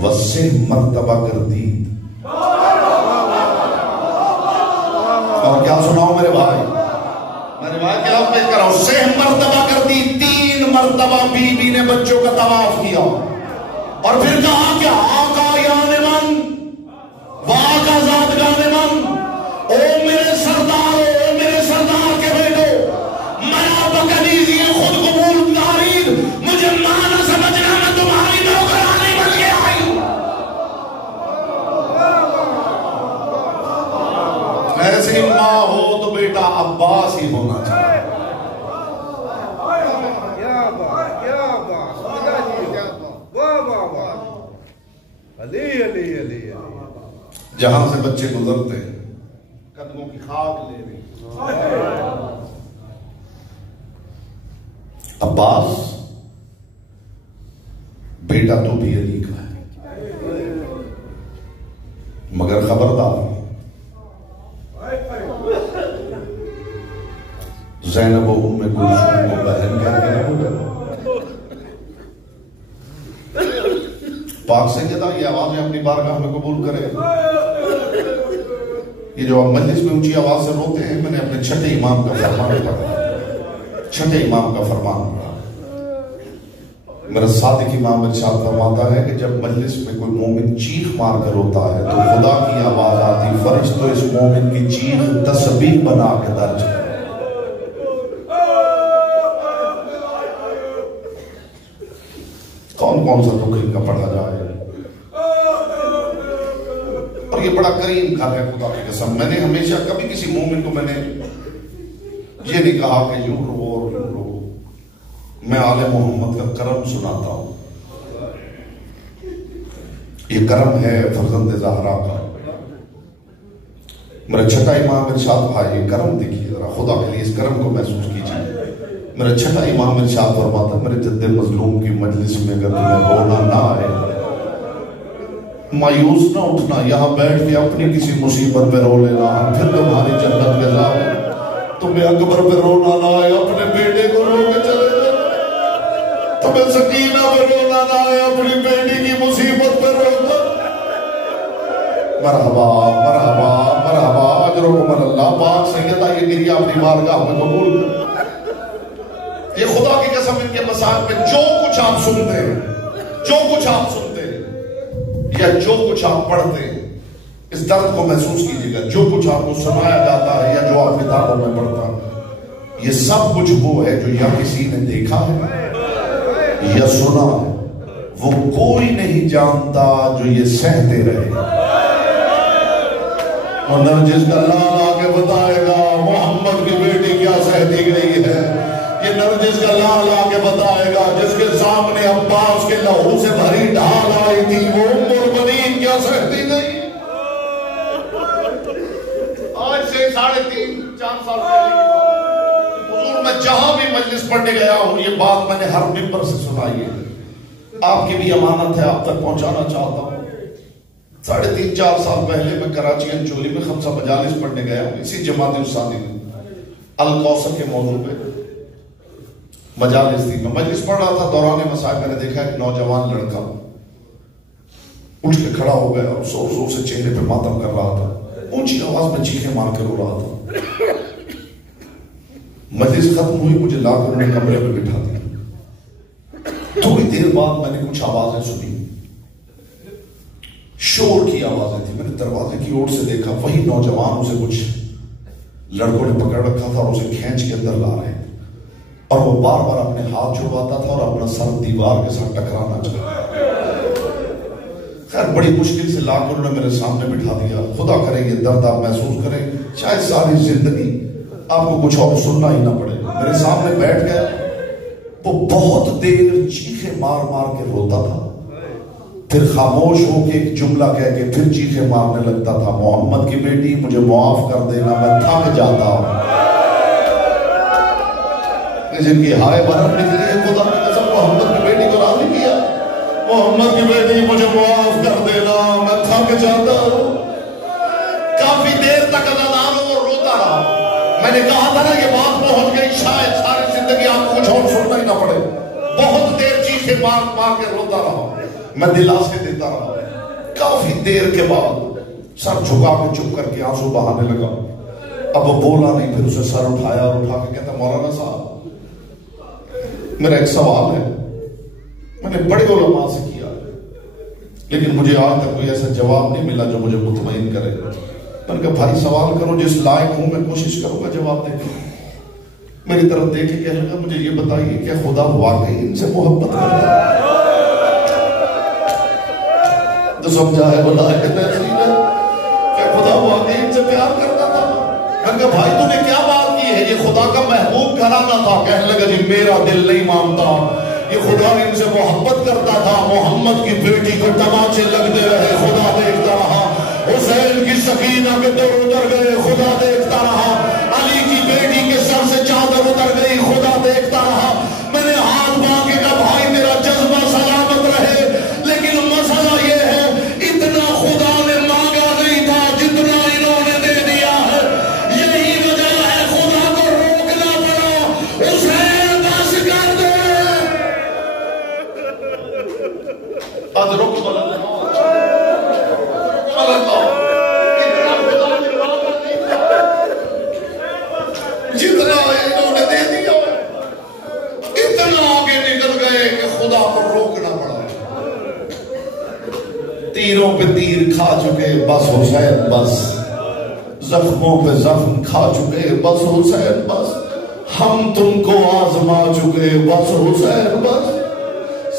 وسع مرتبہ گردید. اور کیا سناؤں میرے بھائی, میں روایت کے لفظ پیش کر رہا ہوں. سہ مرتبہ گردید, 3 مرتبہ بی بی نے بچوں کا طواف کیا اور پھر کہا کہ آقا یان من واقع ذات گان من, او میرے سردار, او میرے سردار کے بیٹو, میں آپ کنیزی خود قبول دارید, مجھے مانا سمجھنا میں تمہاری نوکرانی بن کے آئی ہوں. ایسی ماں ہو تو بیٹا عباس ہی ہونا چاہیے. جہاں سے بچے گزرتے ہیں قدموں کی خاک لے لیں. عباس بیٹا تو بھی علی کا ہے, مگر خبردار زینب و ام کلثوم کو بہن کیا کہنا. پاک سیدہ یہ آوازیں اپنی بارگاہ میں قبول کرے. یہ جو مجلس میں اونچی آواز سے روتے ہیں, میں نے اپنے چھٹے امام کا فرمان پڑھا, چھٹے امام کا فرمان پڑھا. میرا صادق امام ارشاد فرماتا ہے کہ جب مجلس میں کوئی مومن چیخ مار کر روتا ہے تو خدا کی آواز آتی, فرشتوں اس مومن کی چیخ تسبیح بنا کے درج ہے. کون کون سا دکھ ان کا پڑھا جائے. اور یہ بڑا کریم گھر ہے خدا کی قسم. میں نے ہمیشہ کبھی کسی مومن کو میں نے یہ نہیں کہا کہ یوں رو اور یوں رو. میں آل محمد کا کرم سناتا ہوں. یہ کرم ہے فرزند زہرا کا. میرا چھٹا امام ارشاد بھائی یہ کرم دیکھیے ذرا, خدا کے لیے اس کرم کو محسوس کیجیے. میرا چھٹا امام ارشاد فرماتا میرے جد مظلوم کی مجلس میں اگر تمہیں رونا نہ آئے, مایوس نہ اٹھنا, یہاں بیٹھ کے اپنی کسی مصیبت میں رو لینا, پھر تمہاری جنت میں جائے. تمہیں اکبر پہ رونا نہ آئے, اپنے بیٹے کو رو کے چلے جائے. تمہیں سکینہ پہ رونا نہ آئے, اپنی بیٹی کی مصیبت پہ رو کر. مرحبا مرحبا مرحبا, اجرکم اللہ. پاک سیدہ یہ گریہ اپنی بارگاہ میں قبول کر. یہ خدا کی قسم ان کے مسائل میں جو کچھ آپ سنتے ہیں, جو کچھ آپ سنتے ہیں یا جو کچھ آپ پڑھتے ہیں, اس درد کو محسوس کیجئے گا. جو کچھ آپ کو سنایا جاتا ہے یا جو آپ کتابوں میں پڑھتا ہے, یہ سب کچھ وہ ہے جو یا کسی نے دیکھا ہے یا سنا ہے، وہ کوئی نہیں جانتا جو یہ سہتے رہے. اور نرجس کا لال آ کے بتائے گا محمد کی بیٹی کیا سہتی گئی ہے. یہ نرجس کا لال آ کے بتائے گا جس کے سامنے عباس کے لہو سے بھری ڈھال آئی تھی وہ ام المؤمنین کیا سہتی گئی. آج سے 3.5-4 سال پہلے کی بات. حضور میں جہاں بھی مجلس پڑھنے گیا ہوں یہ بات میں نے ہر ممبر سے سنائی ہے. آپ کی بھی امانت ہے، آپ تک پہنچانا چاہتا ہوں. 3.5-4 سال پہلے میں کراچی انچولی میں خمسہ مجالس پڑھنے گیا ہوں. اسی جماعت اسلامی میں الکوثر کے موضوع پہ مجالس تھی. میں مجلس پڑھ رہا تھا، دوران مسائل میں نے دیکھا ایک نوجوان لڑکا اٹھ کے کھڑا ہو گیا اور زور زور سے چہرے پہ ماتم کر رہا تھا، اونچی آواز میں چیخیں مار کر رو رہا تھا. مجلس ختم ہوئی، مجھے لا کر انہیں کمرے میں بٹھا دیا. تھوڑی دیر بعد میں نے کچھ آوازیں سنی، شور کی آوازیں تھی. میں نے دروازے کی اوٹ سے دیکھا، وہی نوجوان اسے کچھ لڑکوں نے پکڑ رکھا تھا اور اسے کھینچ کے اندر لا رہے تھے اور وہ بار بار اپنے ہاتھ چھڑواتا تھا اور اپنا سر دیوار کے ساتھ ٹکرانا چاہتا. خیر بڑی مشکل سے لا کر انہوں نے میرے سامنے بٹھا دیا. خدا کرے یہ درد آپ محسوس کریں، شاید ساری زندگی آپ کو کچھ اور سننا ہی نہ پڑے. میرے سامنے بیٹھ گیا، وہ بہت دیر چیخیں مار مار کے روتا تھا، پھر خاموش ہو کے ایک جملہ کہہ کے پھر چیخیں مارنے لگتا تھا، محمد کی بیٹی مجھے معاف کر دینا، میں تھک جاتا ہوں. جن کی ہائے برہم نکلی ہے خدا نے قسم محمد کی بیٹی کو راضی کیا. محمد کی بیٹی مجھے معاف کر دینا، میں تھک جاتا ہوں. کافی دیر تک اذان وہ روتا رہا. میں نے کہا تھا نا یہ بات پہنچ گئی، شاید ساری زندگی آپ کو کچھ اور سننا ہی نہ پڑے. بہت دیر چیخیں مار مار کے روتا رہا، میں دلاسے دیتا رہا. کافی دیر کے بعد سر جھکا کے چپ کر کے آنسو بہانے لگا. اب وہ بولا نہیں، پھر اسے سر اٹھایا اور اٹھا کے کہتا مولانا صاحب میرا ایک سوال ہے، میں نے بڑے علماء سے کیا لیکن مجھے آج تک کوئی ایسا جواب نہیں ملا جو مجھے مطمئن کرے. میں نے کہا بھائی سوال کرو، جس لائق ہوں میں کوشش کروں گا جواب دینے. میری طرف دیکھ کے کہنے لگا مجھے یہ بتائیے کہ خدا واقعی ان سے محبت کرتا ہے؟ تو سمجھا ہے بولا ہے کہ خدا واقعی ان سے پیار کرتا تھا. میں نے کہا بھائی تو نے کیا بات کی ہے، یہ خدا کا محبوب گھرانہ تھا. کہنے لگا جی میرا دل نہیں مانتا، یہ خدا ان سے محبت کرتا تھا. محمد کی بیٹی کو تماچے لگتے رہے، خدا دیکھتا رہا. حسین کی سکینہ کے دور اتر گئے، خدا دیکھتا رہا. علی کی بیٹی کے سر سے چادر اتر گئی، خدا دیکھتا رہا. میں نے ہاتھ باندھ کے کہا بھائی میرا جذبہ سلامت رہے، لیکن مسئلہ یہ ہے اتنا خدا نے مانگا نہیں تھا جتنا انہوں نے دے دیا ہے. یہی وجہ ہے خدا کو روکنا پڑا. حسین بس کر دے. جتنا انہوں نے دے دیا اتنا آگے نکل گئے کہ خدا کو روکنا پڑا. تیروں پہ تیر کھا چکے بس حسین بس، زخموں پہ زخم کھا چکے بس حسین بس، ہم تم کو آزما چکے بس حسین بس.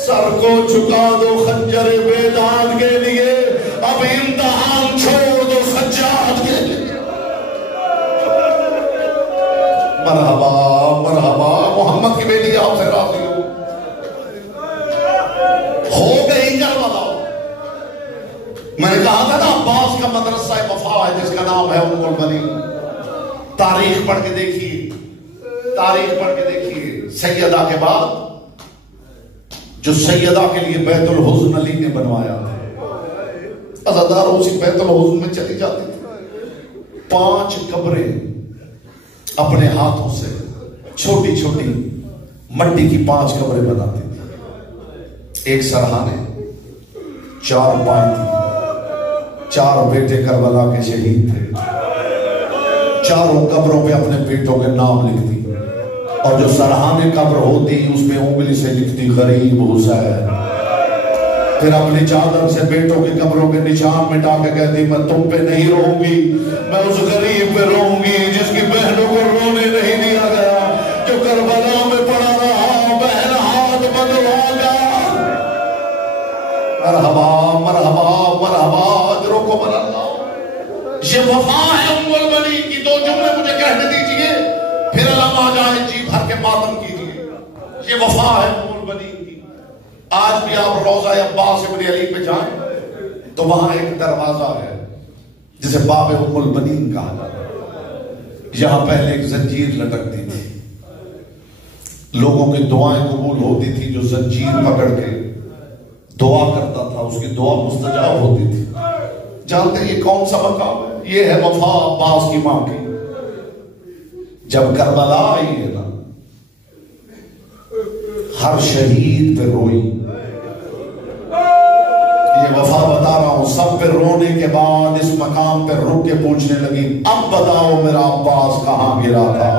سر کو چکا دو خنجر بیداد کے لیے، اب امتحان چھوڑ دو سجاد کے لیے. مرحبا مرحبا محمد کی بیٹی آپ سے راضی ہو گئی کربلا. میں نے کہا تھا نا عباس کا مدرسہ وفا ہے جس کا نام ہے ام المؤمنین. تاریخ پڑھ کے دیکھیے، تاریخ پڑھ کے دیکھیے. سیدہ کے بعد جو سیدہ کے لیے بیت الحزن علی نے بنوایا، عزادار اسی بیت الحزن میں چلی جاتی تھی. 5 قبریں اپنے ہاتھوں سے چھوٹی چھوٹی مٹی کی 5 قبریں بناتی تھی. ایک سرحانے، 4 پائیں، 4 بیٹے کربلا کے شہید تھے. چاروں قبروں پہ اپنے بیٹوں کے نام لکھتی، اور جو سرحانے قبر ہوتی اس میں انگلی سے لکھتی غریب حسین. پھر اپنی چادر سے بیٹوں کی قبروں کے نشان مٹا کے کہتی میں تم پہ نہیں رہوں گی، میں اس غریب پہ رہوں گی جس کی بہنوں کو رونے نہیں دیا گیا، جو کربلا میں پڑا رہا. بہن ہاتھ بدوا جائیں جی بھر کے ماتم کیجیے. یہ وفا ہے ام البنین کی. آج بھی آپ روضہ عباس ابن علی پہ جائیں تو وہاں ایک دروازہ ہے جسے باب ام البنین کہا جاتا ہے. یہاں پہلے ایک زنجیر لٹکتی تھی. لوگوں کی دعائیں قبول ہوتی تھی. جو زنجیر پکڑ کے دعا کرتا تھا اس کی دعا مستجاب ہوتی تھی. جانتے ہیں یہ کون سا مقام ہے؟ یہ ہے وفا عباس کی ماں کی. جب کربلا آئی ہے نا ہر شہید پہ روئی. یہ وفا بتا رہا ہوں. سب پہ رونے کے بعد اس مقام پہ رک کے پوچھنے لگی اب بتاؤ میرا عباس کہاں گرا تھا.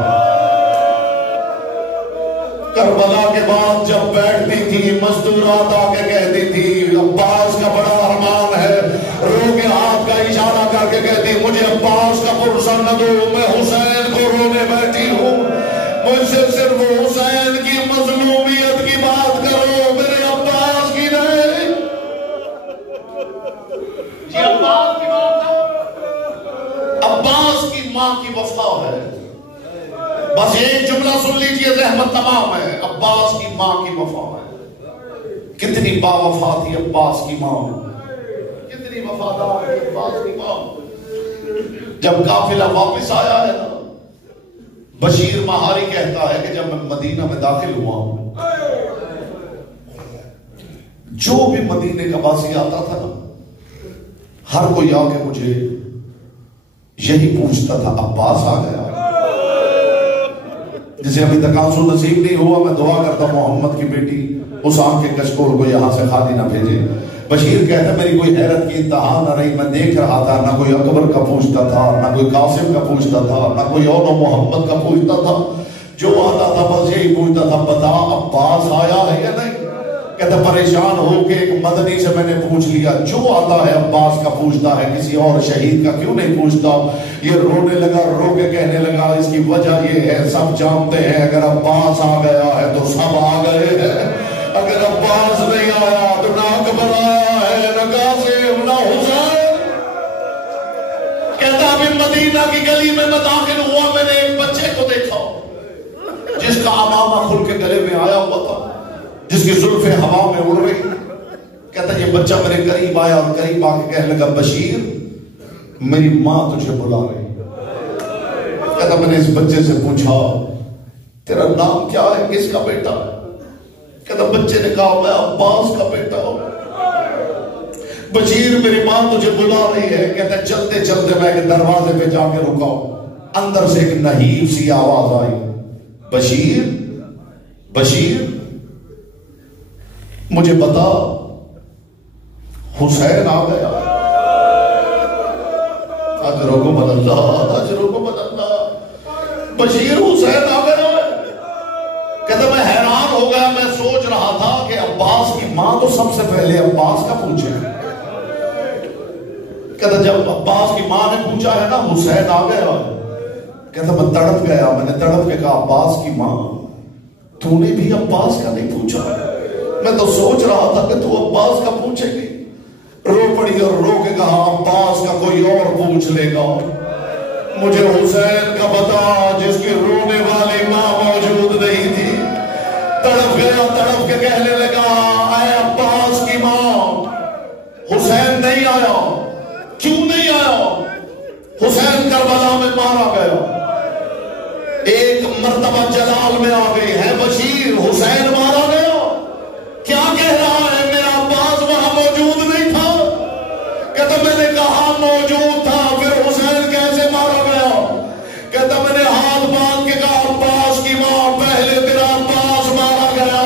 کربلا کے بعد جب بیٹھتی تھی مزدورات آ کے کہتی تھی عباس کا بڑا ارمان ہے. رو کے ہاتھ کا اشارہ کر کے کہتی مجھے عباس کا پرسن نہ دو. میں حسین کو رونے بیٹھی ہوں. مجھ سے صرف حسین کی مظلومیت کی بات کرو میرے عباس کی نہیں. یہ عباس کی بات ہے. عباس کی ماں کی وفا ہے. بس ایک جملہ سن لیجئے رحمت تمام ہے. عباس کی ماں کی وفا ہے. کتنی با وفا تھی عباس کی ماں. کتنی وفادار ہے عباس کی ماں. جب قافلہ واپس آیا ہے نا بشیر مہاری کہتا ہے کہ جب میں مدینہ میں داخل ہوا ہوں جو بھی مدینے کا باسی آتا تھا نا ہر کوئی آ کے مجھے یہی پوچھتا تھا عباس آ گیا. جسے ابھی تک آنسو نصیب نہیں ہوا میں دعا کرتا ہوں محمد کی بیٹی اس آنکھ کے کشکول کو یہاں سے خالی نہ بھیجے. بشیر کہتا ہے میری کوئی حیرت کی انتہا نہ رہی. میں دیکھ رہا تھا نہ کوئی اکبر کا پوچھتا تھا نہ کوئی قاسم کا پوچھتا تھا نہ کوئی اور محمد کا پوچھتا تھا. جو آتا تھا بس یہی پوچھتا تھا بتا عباس آیا ہے یا نہیں. کہتا پریشان ہو کے ایک مدنی سے میں نے پوچھ لیا جو آتا ہے عباس کا پوچھتا ہے کسی اور شہید کا کیوں نہیں پوچھتا. یہ رونے لگا رو کے کہنے لگا اس کی وجہ یہ ہے سب جانتے ہیں اگر عباس آ گیا ہے تو سب آ گئے ہیں. اگر عباس نہیں آیا تو نہ اکبر آیا ہے نہ قاسم نہ حسین. کہتا ابھی مدینہ کی گلی میں داخل ہوا میں نے ایک بچے کو دیکھا جس کا امامہ کھل کے گلے میں آیا ہوا تھا جس کی زلفیں ہوا میں اڑ رہی. کہتا یہ بچہ میرے قریب آیا اور قریب آ کے کہنے لگا بشیر میری ماں تجھے بلا رہی. کہتا میں نے اس بچے سے پوچھا تیرا نام کیا ہے کس کا بیٹا ہے. کہتا بچے نے کہا میں عباس کا بیٹا ہوں. بشیر میری ماں تجھے بلا رہی ہے. کہتا چلتے چلتے میں ایک دروازے پہ جا کے رکا. اندر سے ایک نحیف سی آواز آئی بشیر بشیر مجھے بتا حسین آ گیا. اجرکم اللہ اجرکم اللہ. بشیر حسین آ گیا. کہتا میں حیران ہو گیا. میں سوچ رہا تھا کہ عباس کی ماں تو سب سے پہلے عباس کا پوچھے. کہتا جب عباس کی ماں نے پوچھا ہے نا حسین آ گیا. کہتا میں تڑپ گیا. میں نے تڑپ کے کہا عباس کی ماں تو نے بھی عباس کا نہیں پوچھا. میں تو سوچ رہا تھا کہ تو عباس کا پوچھے گی. رو پڑی اور رو کے کہا عباس کا کوئی اور پوچھ لے گا. مجھے حسین کا بتا جس کی رونے والی ماں موجود نہیں تھی. تڑپ گیا. تڑپ کے کہنے لگا اے عباس کی ماں حسین نہیں آیا. کیوں نہیں آیا؟ حسین کربلا میں مارا گیا. ایک مرتبہ جلال میں آ گئی ہے بشیر حسین مارا گیا. کیا کہہ رہا ہے میرا عباس وہاں موجود نہیں تھا. کہتا میں نے کہا موجود تھا پھر حسین کیسے مارا گیا. کہتا میں نے ہاتھ باندھ کے کہا عباس کی ماں پہلے تیرا عباس مارا گیا.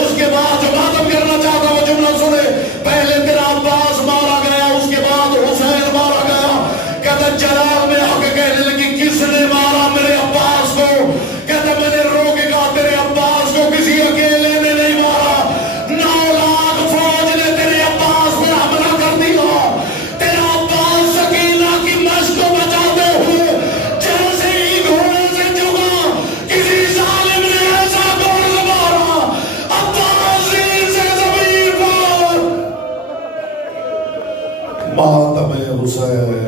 اس کے بعد جو ماتم کرنا چاہتا وہ جملہ سنے پہلے تیرا عباس مارا گیا اس کے بعد حسین مارا گیا. کہتا جلال میں آ کے کہنے لگی کس نے مارا میرے عباس کو. کہتا میں نے رو کے کہا تیرے عباس کو کسی اکیلے نے نہیں مارا. 9 لاکھ فوج نے تیرے عباس پر حملہ کر دیا. تیرا عباس سکینہ کی مشق کو بچاتے ہوئے جیسے ہی گھوڑے سے چڑھا کسی ظالم نے ایسا گول مارا عباس زمین سے زمین پر. ماتم حسین